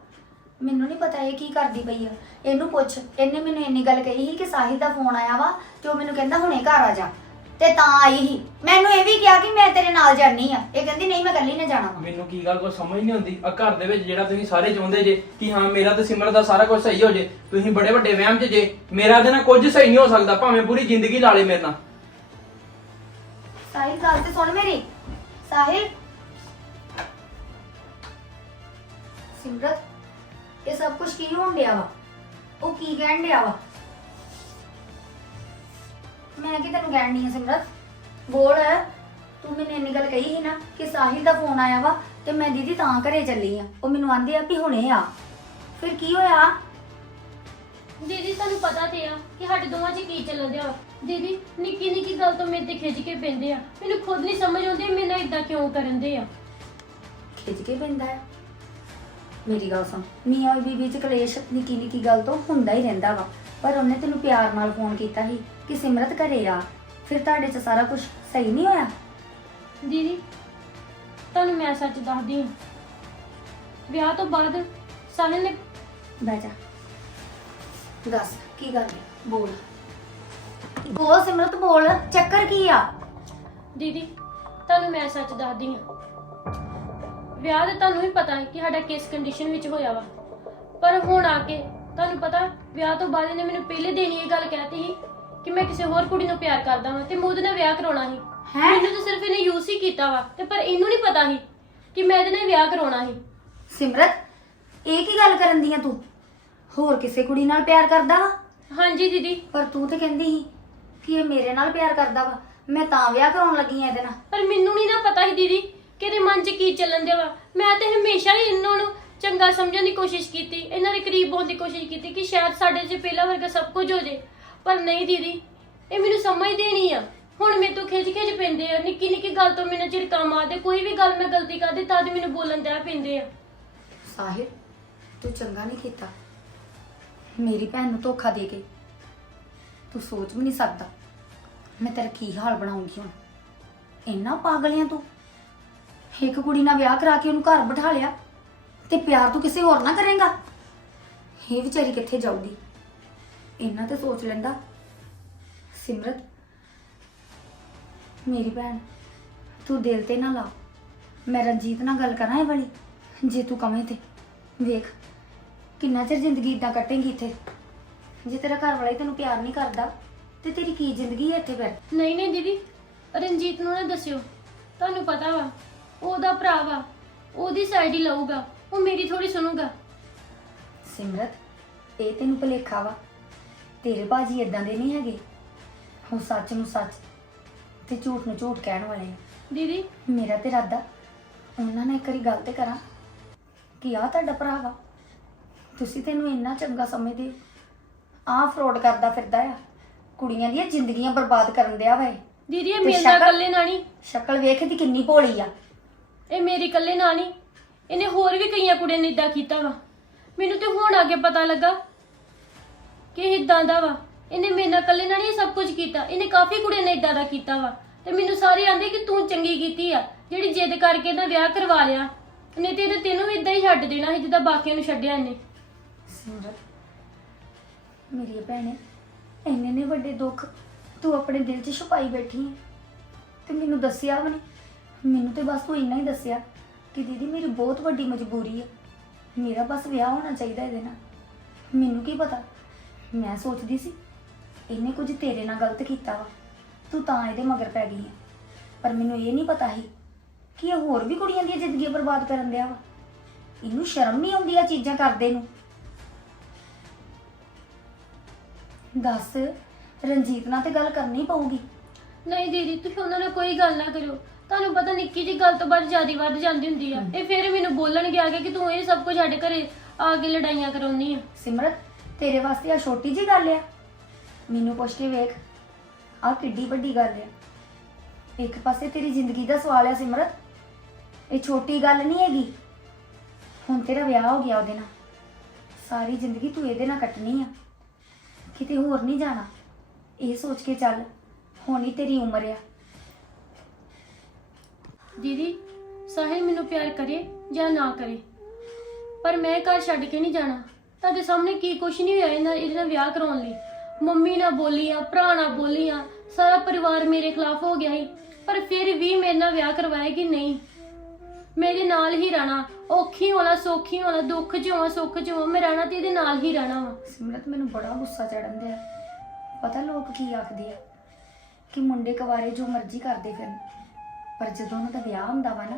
ਮੈਨੂੰ ਨਹੀਂ ਪਤਾ ਇਹ ਕੀ ਕਰਦੀ ਪਈ ਆ। ਇਹਨੂੰ ਪੁੱਛ। ਇਹਨੇ ਮੈਨੂੰ ਇੰਨੀ ਗੱਲ ਕਹੀ ਸੀ ਕਿ ਸਾਹਿਲ ਦਾ ਫੋਨ ਆਇਆ ਵਾ ਤੇ ਉਹ ਮੈਨੂੰ ਕਹਿੰਦਾ ਹੁਣੇ ਘਰ ਆ ਜਾ। ਤੇ ਤਾਂ ਆਈ ਸੀ। ਮੈਨੂੰ ਇਹ ਵੀ ਕਿਹਾ ਕਿ ਮੈਂ ਤੇਰੇ ਨਾਲ ਜਾਣੀ ਆ। ਇਹ ਕਹਿੰਦੀ ਨਹੀਂ ਮੈਂ ਇਕੱਲੀ ਨੇ ਜਾਣਾ ਵਾ। ਮੈਨੂੰ ਕੀ ਗੱਲ ਕੋਈ ਸਮਝ ਨਹੀਂ ਆਉਂਦੀ? ਆ ਘਰ ਦੇ ਵਿੱਚ ਜਿਹੜਾ ਤੁਸੀਂ ਸਾਰੇ ਚਾਹੁੰਦੇ ਜੇ ਕਿ ਹਾਂ ਮੇਰਾ ਤੇ ਸਿਮਰ ਦਾ ਸਾਰਾ ਕੁਝ ਸਹੀ ਹੋ ਜੇ ਤੁਸੀਂ ਬੜੇ ਵੱਡੇ ਵਹਿਮ 'ਚ ਜੇ ਮੇਰਾ ਦੇ ਨਾਲ ਕੁਝ ਸਹੀ ਨਹੀਂ ਹੋ ਸਕਦਾ ਭਾਵੇਂ ਪੂਰੀ ਜ਼ਿੰਦਗੀ ਲਾ ਲੇ ਮੇਰੇ ਨਾਲ। ਸਾਹਿਲ ਗੱਲ ਤੇ ਸੁਣ ਮੇਰੀ। ਸਾਹਿਲ ਸਿਮਰਤ ਇਹ ਸਭ ਕੁਝ ਕੀ ਹੋਣ ਡਿਆ ਵਾ? ਉਹ ਕੀ ਕਹਿਣ ਡਿਆ ਵਾ? ਮੈਂ ਕੀ ਤੈਨੂੰ ਕਹਿਣ ਆ ਸਿਮਰਤ? ਬੋਲ ਤੂੰ ਮੈਨੂੰ ਇੰਨੀ ਗੱਲ ਕਹੀ ਸੀ ਨਾ ਕਿ ਸਾਹਿਲ ਦਾ ਫੋਨ ਆਇਆ ਵਾ ਤੇ ਮੈਂ ਦੀਦੀ ਤਾਂ ਘਰੇ ਚੱਲੀ ਆ। ਉਹ ਮੈਨੂੰ ਆਂਦੇ ਆ ਵੀ ਹੁਣੇ ਆ। ਫਿਰ ਕੀ ਹੋਇਆ? ਦੀਦੀ ਤੁਹਾਨੂੰ ਪਤਾ ਤੇ ਆ ਕਿ ਸਾਡੇ ਦੋਵਾਂ 'ਚ ਕੀ ਚੱਲਣ ਦਿਆ। ਦੀਦੀ ਨਿੱਕੀ ਨਿੱਕੀ ਗੱਲ ਤੋਂ ਮੇਰੇ ਤੇ ਖਿੱਚ ਕੇ ਪੈਂਦੇ ਆ। ਮੈਨੂੰ ਖੁਦ ਨਹੀਂ ਸਮਝ ਆਉਂਦੀ ਮੇਰੇ ਨਾਲ ਇਦਾਂ ਕਿਉਂ ਕਰਨ ਦੇ ਆ। ਖਿੱਚ ਕੇ ਪੈਂਦਾ ਆ ਮੇਰੀ ਗੱਲ ਸੁਣ ਮੀਆਂ ਬੀਬੀ ਚ ਕਲੇਸ਼ ਨਿੱਕੀ ਨਿੱਕੀ ਗੱਲ ਤੋਂ ਹੁੰਦਾ ਹੀ ਰਹਿੰਦਾ ਵਾ। ਪਰ ਉਹਨੇ ਤੈਨੂੰ ਪਿਆਰ ਨਾਲ ਫੋਨ ਕੀਤਾ ਸੀ। ਕਿ ਸਿਮਰਤ ਘਰੇ ਆ? ਫਿਰ ਤੁਹਾਡੇ ਚ ਸਾਰਾ ਕੁਝ ਸਹੀ ਨਹੀਂ ਹੋਇਆ? ਦੀਦੀ ਤੁਹਾਨੂੰ ਮੈਂ ਸੱਚ ਦੱਸਦੀ ਹਾਂ। ਵਿਆਹ ਤੋਂ ਬਾਅਦ ਸਾਹਿਲ ਨੇ ਬਹਿ ਜਾ। ਦੱਸ ਕੀ ਗੱਲ ਹੈ? ਬੋਲ। ਬੋਲ ਸਿਮਰਤ ਬੋਲ। ਚੱਕਰ ਕੀ ਆ? ਦੀਦੀ ਤੁਹਾਨੂੰ ਮੈਂ ਸੱਚ ਦੱਸਦੀ ਹਾਂ। ਵਿਆਹ ਦਾ ਤੁਹਾਨੂੰ ਵੀ ਪਤਾ ਹੈ ਕਿ ਸਾਡਾ ਕਿਸ ਕੰਡੀਸ਼ਨ ਵਿੱਚ ਹੋਇਆ ਵਾ। ਪਰ ਹੁਣ ਆ ਕੇ ਤੁਹਾਨੂੰ ਪਤਾ ਵਿਆਹ ਤੋਂ ਬਾਅਦ ਇਹਨੇ ਮੈਨੂੰ ਪਹਿਲੇ ਦਿਨ ਹੀ ਇਹ ਗੱਲ ਕਹਿਤੀ ਸੀ ਕਿ ਮੈਂ ਕਿਸੇ ਹੋਰ ਕੁੜੀ ਨੂੰ ਪਿਆਰ ਕਰਦਾ ਹਾਂ ਤੇ ਮੈਂ ਉਹਦੇ ਨਾਲ ਵਿਆਹ ਕਰਾਉਣਾ ਸੀ। ਹੈਂ? ਮੈਨੂੰ ਤਾਂ ਸਿਰਫ ਇਹਨੇ ਯੂਜ਼ ਹੀ ਕੀਤਾ ਵਾ ਤੇ ਪਰ ਇਹਨੂੰ ਨਹੀਂ ਪਤਾ ਸੀ ਕਿ ਮੈਂ ਇਹਦੇ ਨਾਲ ਵਿਆਹ ਕਰਾਉਣਾ ਸੀ। ਸਿਮਰਤ ਇਹ ਕੀ ਗੱਲ ਕਰਨ ਦੀ ਆ ਤੂੰ? ਹੋਰ ਕਿਸੇ ਕੁੜੀ ਨਾਲ ਪਿਆਰ ਕਰਦਾ ਵਾ? ਹਾਂਜੀ ਦੀਦੀ। ਪਰ ਤੂੰ ਤੇ ਕਹਿੰਦੀ ਸੀ ਕਿ ਇਹ ਮੇਰੇ ਨਾਲ ਪਿਆਰ ਕਰਦਾ ਵਾ। ਮੈਂ ਤਾਂ ਵਿਆਹ ਕਰਾਉਣ ਲੱਗੀ ਆ ਇਹਦੇ ਨਾਲ। ਪਰ ਮੈਨੂੰ ਨਹੀਂ ਨਾ ਪਤਾ ਸੀ ਦੀਦੀ ਕਿ ਇਹਦੇ ਮਨ 'ਚ ਕੀ ਚੱਲਣ ਦਿਆ ਵਾ। ਮੈਂ ਤੇ ਹਮੇਸ਼ਾ ਹੀ ਇਹਨਾਂ ਨੂੰ ਚੰਗਾ ਸਮਝਣ ਦੀ ਕੋਸ਼ਿਸ਼ ਕੀਤੀ ਇਹਨਾਂ ਦੇ ਕਰੀਬ ਹੋਣ ਦੀ ਕੋਸ਼ਿਸ਼ ਕੀਤੀ ਕਿ ਸ਼ਾਇਦ ਸਾਡੇ 'ਚ ਪਹਿਲਾ ਵਰਗਾ ਸਭ ਕੁਝ ਹੋ ਜੇ। ਪਰ ਨਹੀਂ ਦੀਦੀ, ਇਹ ਮੈਨੂੰ ਸਮਝਦੇ ਨਹੀਂ ਆ। ਹੁਣ ਮੇਰੇ ਤੋਂ ਖਿੱਚ ਖਿੱਚ ਪੈਂਦੇ ਆ। ਨਿੱਕੀ ਨਿੱਕੀ ਗੱਲ ਤੋਂ ਮੈਨੂੰ ਝਿੜਕਾ ਮਾਰਦੇ, ਕੋਈ ਵੀ ਗੱਲ ਮੈਂ ਗਲਤੀ ਕਰਦੀ ਤਦ ਮੈਨੂੰ ਬੋਲਣ ਦੇ ਪੈਂਦੇ ਆ। ਸਾਹਿਲ, ਤੂੰ ਚੰਗਾ ਨਹੀਂ ਕੀਤਾ। ਮੇਰੀ ਭੈਣ ਨੂੰ ਧੋਖਾ ਦੇ ਕੇ। ਤੂੰ ਸੋਚ ਵੀ ਨਹੀਂ ਸਕਦਾ। ਮੈਂ ਤੇਰਾ ਕੀ ਹਾਲ ਬਣਾਉਂਗੀ ਹੁਣ? ਇੰਨਾ ਪਾਗਲ ਆ ਤੂੰ। ਇੱਕ ਕੁੜੀ ਨਾਲ ਵਿਆਹ ਕਰਾ ਕੇ ਉਹਨੂੰ ਘਰ ਬਿਠਾ ਲਿਆ। ਤੇ ਪਿਆਰ ਤੂੰ ਕਿਸੇ ਹੋਰ ਨਾਲ ਕਰੇਗਾ? ਇਹ ਵਿਚਾਰੀ ਕਿੱਥੇ ਜਾਊਗੀ? ਇੰਨਾ ਤੇ ਸੋਚ ਲੈਂਦਾ। ਸਿਮਰਤ ਮੇਰੀ ਭੈਣ ਤੂੰ ਦਿਲ ਤੇ ਨਾ ਲਾ। ਮੈਂ ਰਣਜੀਤ ਨਾਲ ਗੱਲ ਕਰਾਂ ਇਹ ਵਾਲੀ ਜੇ ਤੂੰ ਕਵੇਂ ਤੇ। ਵੇਖ ਕਿੰਨਾ ਚਿਰ ਜ਼ਿੰਦਗੀ ਇਦਾਂ ਕੱਟੇਂਗੀ ਇੱਥੇ। ਜੇ ਤੇਰਾ ਘਰ ਵਾਲਾ ਹੀ ਤੈਨੂੰ ਪਿਆਰ ਨਹੀਂ ਕਰਦਾ ਤੇ ਤੇਰੀ ਕੀ ਜ਼ਿੰਦਗੀ ਹੈ ਇੱਥੇ ਫਿਰ? ਨਹੀਂ ਨਹੀਂ ਦੀਦੀ ਰਣਜੀਤ ਨੂੰ ਨਾ ਦੱਸਿਓ। ਤੁਹਾਨੂੰ ਪਤਾ ਵਾ ਉਹ ਉਹਦਾ ਭਰਾ ਵਾ ਉਹਦੀ ਸਾਈਡ ਹੀ ਲਊਗਾ ਉਹ ਮੇਰੀ ਥੋੜੀ ਸੁਣੂਗਾ। ਸਿਮਰਤ ਇਹ ਤੈਨੂੰ ਭੁਲੇਖਾ ਵਾ। ਤੇਰੇ ਬਾਜੀ ਇਦਾਂ ਦੇ ਨਹੀਂ ਹੈਗੇ। ਉਹ ਸੱਚ ਨੂੰ ਸੱਚ ਤੇ ਝੂਠ ਨੂੰ ਝੂਠ ਕਹਿਣ ਵਾਲੇ ਆ। ਦੀਦੀ। ਮੇਰਾ ਤੇ ਇਰਾਦਾ ਉਹਨਾਂ ਨੇ ਇੱਕ ਵਾਰੀ ਗੱਲ ਤੇ ਕਰਾਂ ਕਿ ਆ ਤੁਹਾਡਾ ਭਰਾ ਵਾ। ਤੁਸੀਂ ਤੈਨੂੰ ਇੰਨਾ ਚੰਗਾ ਸਮਝਦੇ ਆ ਫਰੋਡ ਕਰਦਾ ਫਿਰਦਾ ਆ। ਕੁੜੀਆਂ ਦੀਆਂ ਜ਼ਿੰਦਗੀਆਂ ਬਰਬਾਦ ਕਰਨ ਦਿਆ ਵਾ ਇਹ। ਦੀਦੀ ਇਹ ਤੇ ਮਿਲਦਾ ਸ਼ਕਲ- ਇਕੱਲੇ ਨਾਲ ਨਹੀਂ ਸ਼ਕਲ ਵੇਖ ਦੀ ਕਿੰਨੀ ਭੋਲੀ ਆ। ਇਹ ਮੇਰੀ ਇਕੱਲੇ ਨਾਲ ਨਹੀਂ ਇਹਨੇ ਹੋਰ ਵੀ ਕਈਆਂ ਕੁੜੀਆਂ ਨੇ ਇਦਾਂ ਕੀਤਾ ਵਾ। ਮੈਨੂੰ ਤੇ ਹੁਣ ਆ ਕੇ ਪਤਾ ਲੱਗਾ ਕਿ ਇਹ ਇਦਾਂ ਦਾ ਵਾ। ਇਹਨੇ ਮੇਰੇ ਨਾਲ ਇਕੱਲੇ ਨਾਲ ਨਹੀਂ ਸਭ ਕੁਝ ਕੀਤਾ। ਇਹਨੇ ਕਾਫੀ ਕੁੜੀਆਂ ਨੇ ਇਦਾਂ ਦਾ ਕੀਤਾ ਵਾ। ਤੇ ਮੈਨੂੰ ਸਾਰੇ ਆਂਦੇ ਕਿ ਤੂੰ ਚੰਗੀ ਕੀਤੀ ਆ। ਜਿਹੜੀ ਜਿੱਦ ਕਰਕੇ ਇਹਦਾ ਵਿਆਹ ਕਰਵਾ ਲਿਆ। ਨਹੀਂ ਤੇ ਇਹਨੇ ਤੈਨੂੰ ਵੀ ਇਦਾਂ ਹੀ ਛੱਡ ਦੇਣਾ ਸੀ ਜਿੱਦਾਂ ਬਾਕੀਆਂ ਨੂੰ ਛੱਡਿਆ ਇਹਨੇ। ਸਿਮਰਤ ਮੇਰੀ ਭੈਣੇ, ਇੰਨੇ ਨੇ ਵੱਡੇ ਦੁੱਖ ਤੂੰ ਆਪਣੇ ਦਿਲ 'ਚ ਛੁਪਾਈ ਬੈਠੀ ਹੈ ਤੇ ਮੈਨੂੰ ਦੱਸਿਆ ਵੀ ਨਹੀਂ। ਮੈਨੂੰ ਤੇ ਬਸ ਤੂੰ ਇੰਨਾ ਹੀ ਦੱਸਿਆ ਕਿ ਦੀਦੀ ਮੇਰੀ ਬਹੁਤ ਵੱਡੀ ਮਜਬੂਰੀ ਹੈ ਮੇਰਾ ਬਸ ਵਿਆਹ ਹੋਣਾ ਚਾਹੀਦਾ ਇਹਦੇ ਨਾਲ। ਮੈਨੂੰ ਕੀ ਪਤਾ ਮੈਂ ਸੋਚਦੀ ਸੀ ਇਹਨੇ ਕੁਝ ਤੇਰੇ ਨਾਲ ਗਲਤ ਕੀਤਾ ਵਾ। ਤੂੰ ਤਾਂ ਇਹਦੇ ਮਗਰ ਪੈ ਗਈ ਹੈ ਪਰ ਮੈਨੂੰ ਇਹ ਨਹੀਂ ਪਤਾ ਸੀ ਕਿ ਇਹ ਹੋਰ ਵੀ ਕੁੜੀਆਂ ਦੀਆਂ ਜ਼ਿੰਦਗੀਆਂ ਬਰਬਾਦ ਕਰਨ ਦਿਆ ਵਾ। ਇਹਨੂੰ ਸ਼ਰਮ ਨਹੀਂ ਆਉਂਦੀ ਆ ਚੀਜ਼ਾਂ ਕਰਦੇ ਨੂੰ। ਦੱਸ ਰਣਜੀਤ ਨਾਲ ਤੇ ਗੱਲ ਕਰਨੀ ਪਊਗੀ। ਨਹੀਂ ਦੀਦੀ ਤੁਸੀਂ ਉਹਨਾਂ ਨਾਲ ਕੋਈ ਗੱਲ ਨਾ ਕਰਿਓ। ਤੁਹਾਨੂੰ ਪਤਾ ਨਿੱਕੀ ਜੀ ਗੱਲ ਤੋਂ ਬਾਅਦ ਜਿਆਦੀ ਵੱਧ ਜਾਂਦੀ ਹੁੰਦੀ ਆ। ਇਹ ਫਿਰ ਮੈਨੂੰ ਬੋਲਣ ਗਿਆ ਕਿ ਤੂੰ ਇਹ ਸਭ ਕੁਝ ਸਾਡੇ ਘਰੇ ਆ ਕੇ ਲੜਾਈਆਂ ਕਰਾਉਣੀ ਆ। ਸਿਮਰਤ ਤੇਰੇ ਵਾਸਤੇ ਆ ਛੋਟੀ ਜੀ ਗੱਲ ਆ। ਮੈਨੂੰ ਪੁੱਛ ਕੇ ਵੇਖ ਆ ਕਿੱਡੀ ਵੱਡੀ ਗੱਲ ਆ। ਇੱਕ ਪਾਸੇ ਤੇਰੀ ਜ਼ਿੰਦਗੀ ਦਾ ਸਵਾਲ ਆ ਸਿਮਰਤ, ਇਹ ਛੋਟੀ ਗੱਲ ਨਹੀਂ ਹੈਗੀ। ਹੁਣ ਤੇਰਾ ਵਿਆਹ ਹੋ ਗਿਆ ਉਹਦੇ ਨਾਲ। ਸਾਰੀ ਜ਼ਿੰਦਗੀ ਤੂੰ ਇਹਦੇ ਨਾਲ ਕੱਟਣੀ ਆ। ਕਿਤੇ ਹੋਰ ਨਹੀਂ ਜਾਣਾ। ਇਹ ਸੋਚ ਕੇ ਚੱਲ, ਹੁਣ ਹੀ ਤੇਰੀ ਉਮਰ ਆ। ਦੀਦੀ, ਸਾਹਿਲ ਮੈਨੂੰ ਪਿਆਰ ਕਰੇ ਜਾਂ ਨਾ ਕਰੇ, ਪਰ ਮੈਂ ਘਰ ਛੱਡ ਕੇ ਨਹੀਂ ਜਾਣਾ। ਤੁਹਾਡੇ ਸਾਹਮਣੇ ਕੀ ਕੁਛ ਨਹੀਂ ਹੋਇਆ ਇਹਨਾਂ ਇਹਦੇ ਨਾਲ ਵਿਆਹ ਕਰਾਉਣ ਲਈ। ਮੰਮੀ ਨਾਲ ਬੋਲੀ ਆ ਭਰਾ ਨਾਲ ਬੋਲੀ ਆ ਸਾਰਾ ਪਰਿਵਾਰ ਮੇਰੇ ਖਿਲਾਫ ਹੋ ਗਿਆ ਸੀ। ਪਰ ਫਿਰ ਵੀ ਮੇਰੇ ਨਾਲ ਵਿਆਹ ਕਰਵਾਇਆ ਕਿ ਨਹੀਂ? ਮੇਰੇ ਨਾਲ ਹੀ ਰਹਿਣਾ, ਔਖੀ ਹੋਣਾ, ਸੌਖੀ ਹੋਣਾ, ਦੁੱਖ ਚ ਹੋਵਾਂ, ਸੁੱਖ ਚ ਹੋਵਾਂ, ਮੈਂ ਰਹਿਣਾ ਤੇ ਇਹਦੇ ਨਾਲ ਹੀ ਰਹਿਣਾ ਵਾ। ਸਿਮਰਤ, ਮੈਨੂੰ ਬੜਾ ਗੁੱਸਾ ਚੜਨ ਦਿਆ। ਪਤਾ ਲੋਕ ਕੀ ਆਖਦੇ ਆ? ਕਿ ਮੁੰਡੇ ਕਵਾਰੇ ਜੋ ਮਰਜ਼ੀ ਕਰਦੇ ਫਿਰਨ। ਪਰ ਜਦੋਂ ਉਹਨਾਂ ਦਾ ਵਿਆਹ ਹੁੰਦਾ ਵਾ ਨਾ,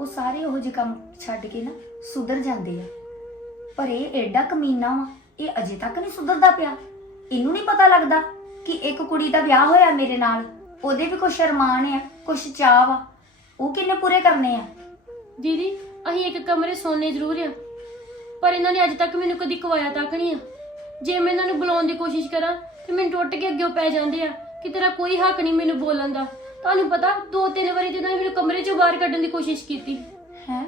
ਉਹ ਸਾਰੇ ਉਹੋ ਜਿਹੇ ਕੰਮ ਛੱਡ ਕੇ ਨਾ ਸੁਧਰ ਜਾਂਦੇ ਆ। ਪਰ ਇਹ ਐਡਾ ਕਮੀਨਾ ਵਾ ਇਹ ਅਜੇ ਤੱਕ ਨਹੀਂ ਸੁਧਰਦਾ ਪਿਆ। ਇਹਨੂੰ ਨਹੀਂ ਪਤਾ ਲੱਗਦਾ ਕਿ ਇੱਕ ਕੁੜੀ ਦਾ ਵਿਆਹ ਹੋਇਆ ਮੇਰੇ ਨਾਲ। ਉਹਦੇ ਵੀ ਕੁਛ ਅਰਮਾਨ ਆ ਕੁਛ ਚਾਹ ਵਾ। ਉਹ ਕਿੰਨੇ ਪੂਰੇ ਕਰਨੇ ਆ? ਦੀਦੀ ਅਸੀਂ ਇੱਕ ਕਮਰੇ ਸੋਨੇ ਜ਼ਰੂਰ ਆ। ਪਰ ਇਹਨਾਂ ਨੇ ਅੱਜ ਤੱਕ ਮੈਨੂੰ ਕਦੀ ਕਵਾਇਆ ਤੱਕ ਨਹੀਂ ਆ। ਜੇ ਮੈਂ ਇਹਨਾਂ ਨੂੰ ਬੁਲਾਉਣ ਦੀ ਕੋਸ਼ਿਸ਼ ਕਰਾਂ ਤੇ ਮੈਨੂੰ ਟੁੱਟ ਕੇ ਅੱਗੇ ਪੈ ਜਾਂਦੇ ਆ ਕਿ ਤੇਰਾ ਕੋਈ ਹੱਕ ਨਹੀਂ ਮੈਨੂੰ ਬੋਲਣ ਦਾ। ਤੁਹਾਨੂੰ ਪਤਾ ਦੋ ਤਿੰਨ ਵਾਰੀ ਜਦੋਂ ਮੈਨੂੰ ਕਮਰੇ ਚੋਂ ਬਾਹਰ ਕੱਢਣ ਦੀ ਕੋਸ਼ਿਸ਼ ਕੀਤੀ। ਹੈ?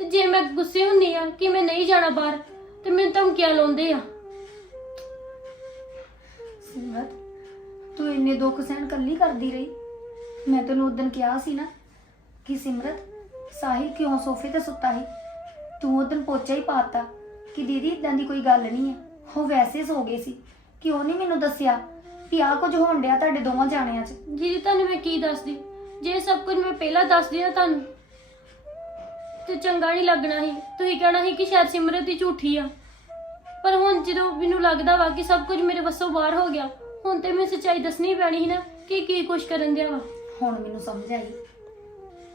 ਤੇ ਜੇ ਮੈਂ ਗੁੱਸੇ ਹੁੰਨੀ ਆ ਕਿ ਮੈਂ ਨਹੀਂ ਜਾਣਾ ਬਾਹਰ ਤੇ ਮੈਨੂੰ ਧਮਕੀਆਂ ਲਾਉਂਦੇ ਆ। ਸਿਮਰਤ ਤੂੰ ਇੰਨੇ ਦੁੱਖ ਸਹਿਣ ਕੱਲੀ ਕਰਦੀ ਰਹੀ। ਮੈਂ ਤੈਨੂੰ ਉਦੋਂ ਕਿਹਾ ਸੀ ਨਾ ਕਿ ਸਿਮਰਤ ਸਾਹਿਲ ਕਿਉਂ ਸੋਫੇ ਤੇ ਸੁੱਤਾ ਸੀ? ਤੂੰ ਉਦੋਂ ਪੋਚਾ ਹੀ ਪਾਤਾ ਕਿ ਦੀਦੀ ਇਦਾਂ ਦੀ ਕੋਈ ਗੱਲ ਨਹੀਂ ਹੈ ਉਹ ਵੈਸੇ ਸੋ ਗਏ ਸੀ ਕਿ ਉਹਨੇ ਮੈਨੂੰ ਦੱਸਿਆ ਵੀ ਆਹ ਕੁਝ ਹੋਣ ਡਿਆ ਤੁਹਾਡੇ ਦੋਵਾਂ ਜਾਣਿਆਂ 'ਚ। ਦੀਦੀ ਤੁਹਾਨੂੰ ਮੈਂ ਕੀ ਦੱਸਦੀ? ਜੇ ਸਭ ਕੁਝ ਮੈਂ ਪਹਿਲਾਂ ਦੱਸਦੀ ਨਾ ਤੁਹਾਨੂੰ ਤੇ ਚੰਗਾ ਨਹੀਂ ਲੱਗਣਾ ਸੀ। ਤੁਸੀਂ ਕਹਿਣਾ ਸੀ ਕਿ ਸ਼ਾਇਦ ਸਿਮਰਤ ਹੀ ਝੂਠੀ ਆ। ਪਰ ਹੁਣ ਜਦੋਂ ਮੈਨੂੰ ਲੱਗਦਾ ਵਾ ਕਿ ਸਭ ਕੁਝ ਮੇਰੇ ਵੱਸੋਂ ਬਾਹਰ ਹੋ ਗਿਆ, ਹੁਣ ਤੇ ਮੈਂ ਸੱਚਾਈ ਦੱਸਣੀ ਪੈਣੀ ਸੀ ਨਾ ਕਿ ਕੀ ਕੁਛ ਕਰਨ ਦਿਆ ਵਾ। ਹੁਣ ਮੈਨੂੰ ਸਮਝ ਆਈ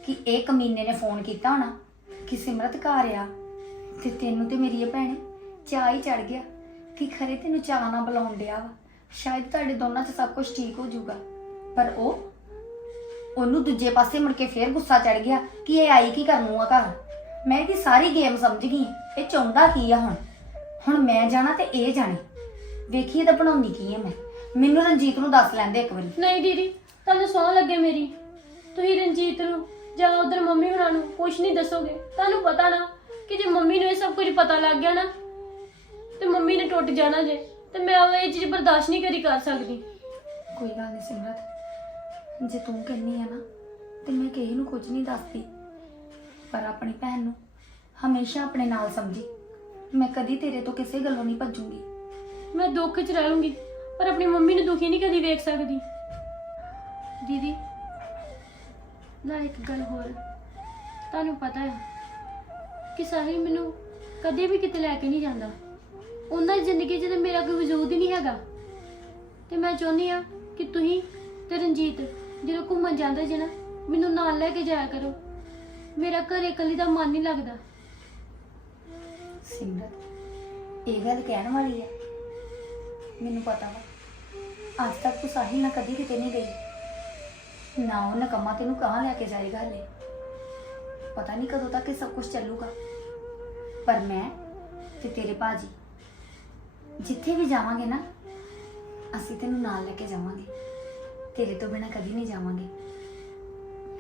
ਕਿ ਇਹ ਕਮੀਨੇ ਨੇ ਫੋਨ ਕੀਤਾ ਹੋਣਾ ਕਿ ਸਿਮਰਤ ਘਰ ਆ ਤੇ ਤੈਨੂੰ ਤੇ ਮੇਰੀ ਇਹ ਭੈਣੇ ਚਾਹ ਹੀ ਚੜ ਗਿਆ ਕਿ ਖਰੇ ਤੈਨੂੰ ਚਾਹ ਨਾ ਬੁਲਾਉਣ ਡਿਆ ਵਾ। ਸ਼ਾਇਦ ਤੁਹਾਡੇ ਦੋਨਾਂ 'ਚ ਸਭ ਕੁਝ ਠੀਕ ਹੋ ਜਾਊਗਾ। ਪਰ ਉਹ ਉਹਨੂੰ ਦੂਜੇ ਪਾਸੇ ਮੁੜ ਕੇ ਫੇਰ ਗੁੱਸਾ ਚੜ ਗਿਆ ਕਿ ਇਹ ਆਈ ਕੀ ਕਰਨ ਆ ਘਰ। ਮੈਂ ਇਹਦੀ ਸਾਰੀ ਗੇਮ ਸਮਝ ਗਈ ਇਹ ਚਾਹੁੰਦਾ ਕੀ ਆ ਹੁਣ? ਹੁਣ ਮੈਂ ਜਾਣਾ ਤੇ ਇਹ ਜਾਣੇ। ਵੇਖੀ ਇਹਦਾ ਬਣਾਉਣੀ ਕੀ ਆ ਮੈਂ? ਮੈਨੂੰ ਰਣਜੀਤ ਨੂੰ ਦੱਸ ਲੈਂਦੇ ਇੱਕ ਵਾਰੀ। ਨਹੀਂ ਦੀਦੀ ਤੁਹਾਨੂੰ ਸੌਂ ਲੱਗੇ ਮੇਰੀ। ਤੁਸੀਂ ਰਣਜੀਤ ਨੂੰ ਜਾਂ ਉਧਰ ਮੰਮੀ ਹੁਣਾਂ ਨੂੰ ਕੁਛ ਨਹੀਂ ਦੱਸੋਗੇ। ਤੁਹਾਨੂੰ ਪਤਾ ਨਾ ਕਿ ਜੇ ਮੰਮੀ ਨੂੰ ਇਹ ਸਭ ਕੁਝ ਪਤਾ ਲੱਗ ਗਿਆ ਨਾ ਤੇ ਮੰਮੀ ਨੇ ਟੁੱਟ ਜਾਣਾ ਜੇ। ਤੇ ਮੈਂ ਉਹ ਇਹ ਚੀਜ਼ ਬਰਦਾਸ਼ਤ ਨਹੀਂ ਕਰੀ ਕਰ ਸਕਦੀ। ਕੋਈ ਗੱਲ ਨਹੀਂ ਸਿਮਰਤ। ਜੇ ਤੂੰ ਕਹਿੰਨੀ ਆ ਨਾ, ਤੇ ਮੈਂ ਕਿਸੇ ਨੂੰ ਕੁਝ ਨਹੀਂ ਦੱਸਦੀ। ਪਰ ਆਪਣੀ ਭੈਣ ਨੂੰ ਹਮੇਸ਼ਾ ਆਪਣੇ ਨਾਲ ਸਮਝੀ। ਮੈਂ ਕਦੀ ਤੇਰੇ ਤੋਂ ਕਿਸੇ ਗੱਲੋਂ ਨਹੀਂ ਭੱਜੂਗੀ। ਮੈਂ ਦੁੱਖ 'ਚ ਰਹੂੰਗੀ ਪਰ ਆਪਣੀ ਮੰਮੀ ਨੂੰ ਦੁਖੀ ਨਹੀਂ ਕਦੀ ਵੇਖ ਸਕਦੀ। ਦੀਦੀ, ਨਾਲ ਇੱਕ ਗੱਲ ਹੋਰ। ਤੁਹਾਨੂੰ ਪਤਾ ਹੈ ਕਿ ਸਾਹਿਲ ਮੈਨੂੰ ਕਦੇ ਵੀ ਕਿਤੇ ਲੈ ਕੇ ਨਹੀਂ ਜਾਂਦਾ। ਉਹਨਾਂ ਦੀ ਜ਼ਿੰਦਗੀ 'ਚ ਤਾਂ ਮੇਰਾ ਕੋਈ ਵਜੂਦ ਹੀ ਨਹੀਂ ਹੈਗਾ। ਤੇ ਮੈਂ ਚਾਹੁੰਦੀ ਆ ਕਿ ਤੁਸੀਂ ਤੇ ਰਣਜੀਤ ਜਦੋਂ ਘੁੰਮਣ ਜਾਂਦੇ ਜੇ ਨਾ, ਮੈਨੂੰ ਨਾਲ ਲੈ ਕੇ ਜਾਇਆ ਕਰੋ। ਮੇਰਾ ਘਰੇ ਇਕੱਲੀ ਦਾ ਮਨ ਨਹੀਂ ਲੱਗਦਾ। ਸਿਮਰਤ, ਇਹ ਗੱਲ ਕਹਿਣ ਵਾਲੀ ਹੈ। ਮੈਨੂੰ ਪਤਾ ਵਾ, ਅੱਜ ਤੱਕ ਤੂੰ ਸਾਹਿਲ ਨਾਲ ਕਦੀ ਕਿਤੇ ਨਹੀਂ ਗਈ। ਨਾ ਉਹ ਨਕਮਾ ਤੈਨੂੰ ਕਹਾਂ ਲੈ ਕੇ ਜਾਏਗਾ ਹਲੇ। ਪਤਾ ਨਹੀਂ ਕਦੋਂ ਤੱਕ ਇਹ ਸਭ ਕੁਝ ਚੱਲੂਗਾ। ਪਰ ਮੈਂ ਤੇ ਤੇਰੇ ਬਾਜੀ ਜਿੱਥੇ ਵੀ ਜਾਵਾਂਗੇ ਨਾ, ਅਸੀਂ ਤੈਨੂੰ ਨਾਲ ਲੈ ਕੇ ਜਾਵਾਂਗੇ। ਤੇਰੇ ਤੋਂ ਬਿਨਾ ਕਦੀ ਨਹੀਂ ਜਾਵਾਂਗੇ।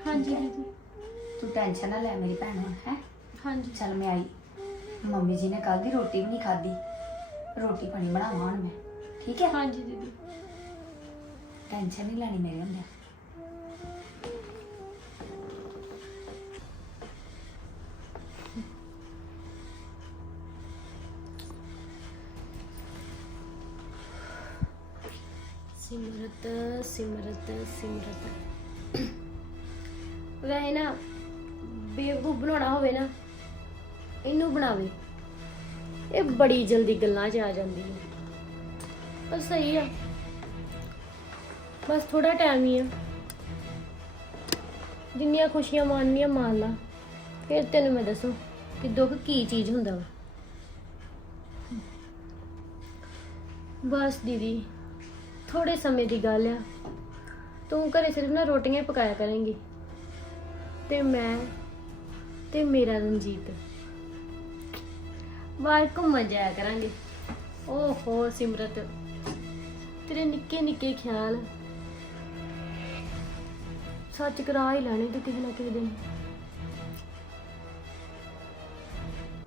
ਹਾਂਜੀ। ਦੀਦੀ। ਤੂੰ ਟੈਨਸ਼ਨ ਨਾ ਲੈ ਮੇਰੀ ਭੈਣ ਹੁਣ ਹੈ? ਹਾਂਜੀ। ਚੱਲ ਮੈਂ ਆਈ। ਮੰਮੀ ਜੀ ਨੇ ਕੱਲ ਦੀ ਰੋਟੀ ਵੀ ਨਹੀਂ ਖਾਧੀ। ਰੋਟੀ ਪਾਣੀ ਬਣਾਵਾਂ ਹੁਣ ਮੈਂ। ਠੀਕ ਹੈ? ਹਾਂਜੀ ਦੀਦੀ। ਟੈਨਸ਼ਨ ਨਹੀਂ ਲੈਣੀ ਮੇਰੇ ਹੁੰਦਿਆਂ। ਸਿਮਰਤ ਸਿਮਰਤ ਸਿਮਰਤ। ਵੈਸੇ ਨਾ ਬੇਵਕੂਫ ਬਣਾਉਣਾ ਹੋਵੇ ਨਾ, ਇਹਨੂੰ ਬਣਾਵੇ। ਇਹ ਬੜੀ ਜਲਦੀ ਗੱਲਾਂ 'ਚ ਆ ਜਾਂਦੀ ਹੈ ਪਰ ਸਹੀ ਆ। ਬਸ ਥੋੜਾ ਟਾਈਮ ਹੀ ਆ। ਜਿੰਨੀਆਂ ਖੁਸ਼ੀਆਂ ਮਾਣਨੀਆਂ ਮਾਣ ਲਾ। ਫਿਰ ਤੈਨੂੰ ਮੈਂ ਦੱਸੂ ਕਿ ਦੁੱਖ ਕੀ ਚੀਜ਼ ਹੁੰਦਾ ਵਾ। ਬਸ ਦੀਦੀ। ਥੋੜੇ ਸਮੇਂ ਦੀ ਗੱਲ ਆ। ਤੂੰ ਘਰੇ ਸਿਰਫ ਨਾ ਰੋਟੀਆਂ ਹੀ ਪਕਾਇਆ ਕਰੇਂਗੀ। ਤੇ ਮੈਂ ਤੇ ਮੇਰਾ ਰਣਜੀਤ। ਬਾਹਰ ਘੁੰਮਣ ਜਾਇਆ ਕਰਾਂਗੇ। ਓਹੋ ਸਿਮਰਤ, ਤੇਰੇ ਨਿੱਕੇ ਨਿੱਕੇ ਖਿਆਲ। ਸੱਚ ਕਰਾ ਹੀ ਲੈਣੇ ਤੇ ਕਿਸੇ ਨਾ ਕਿਸੇ ਦਿਨ।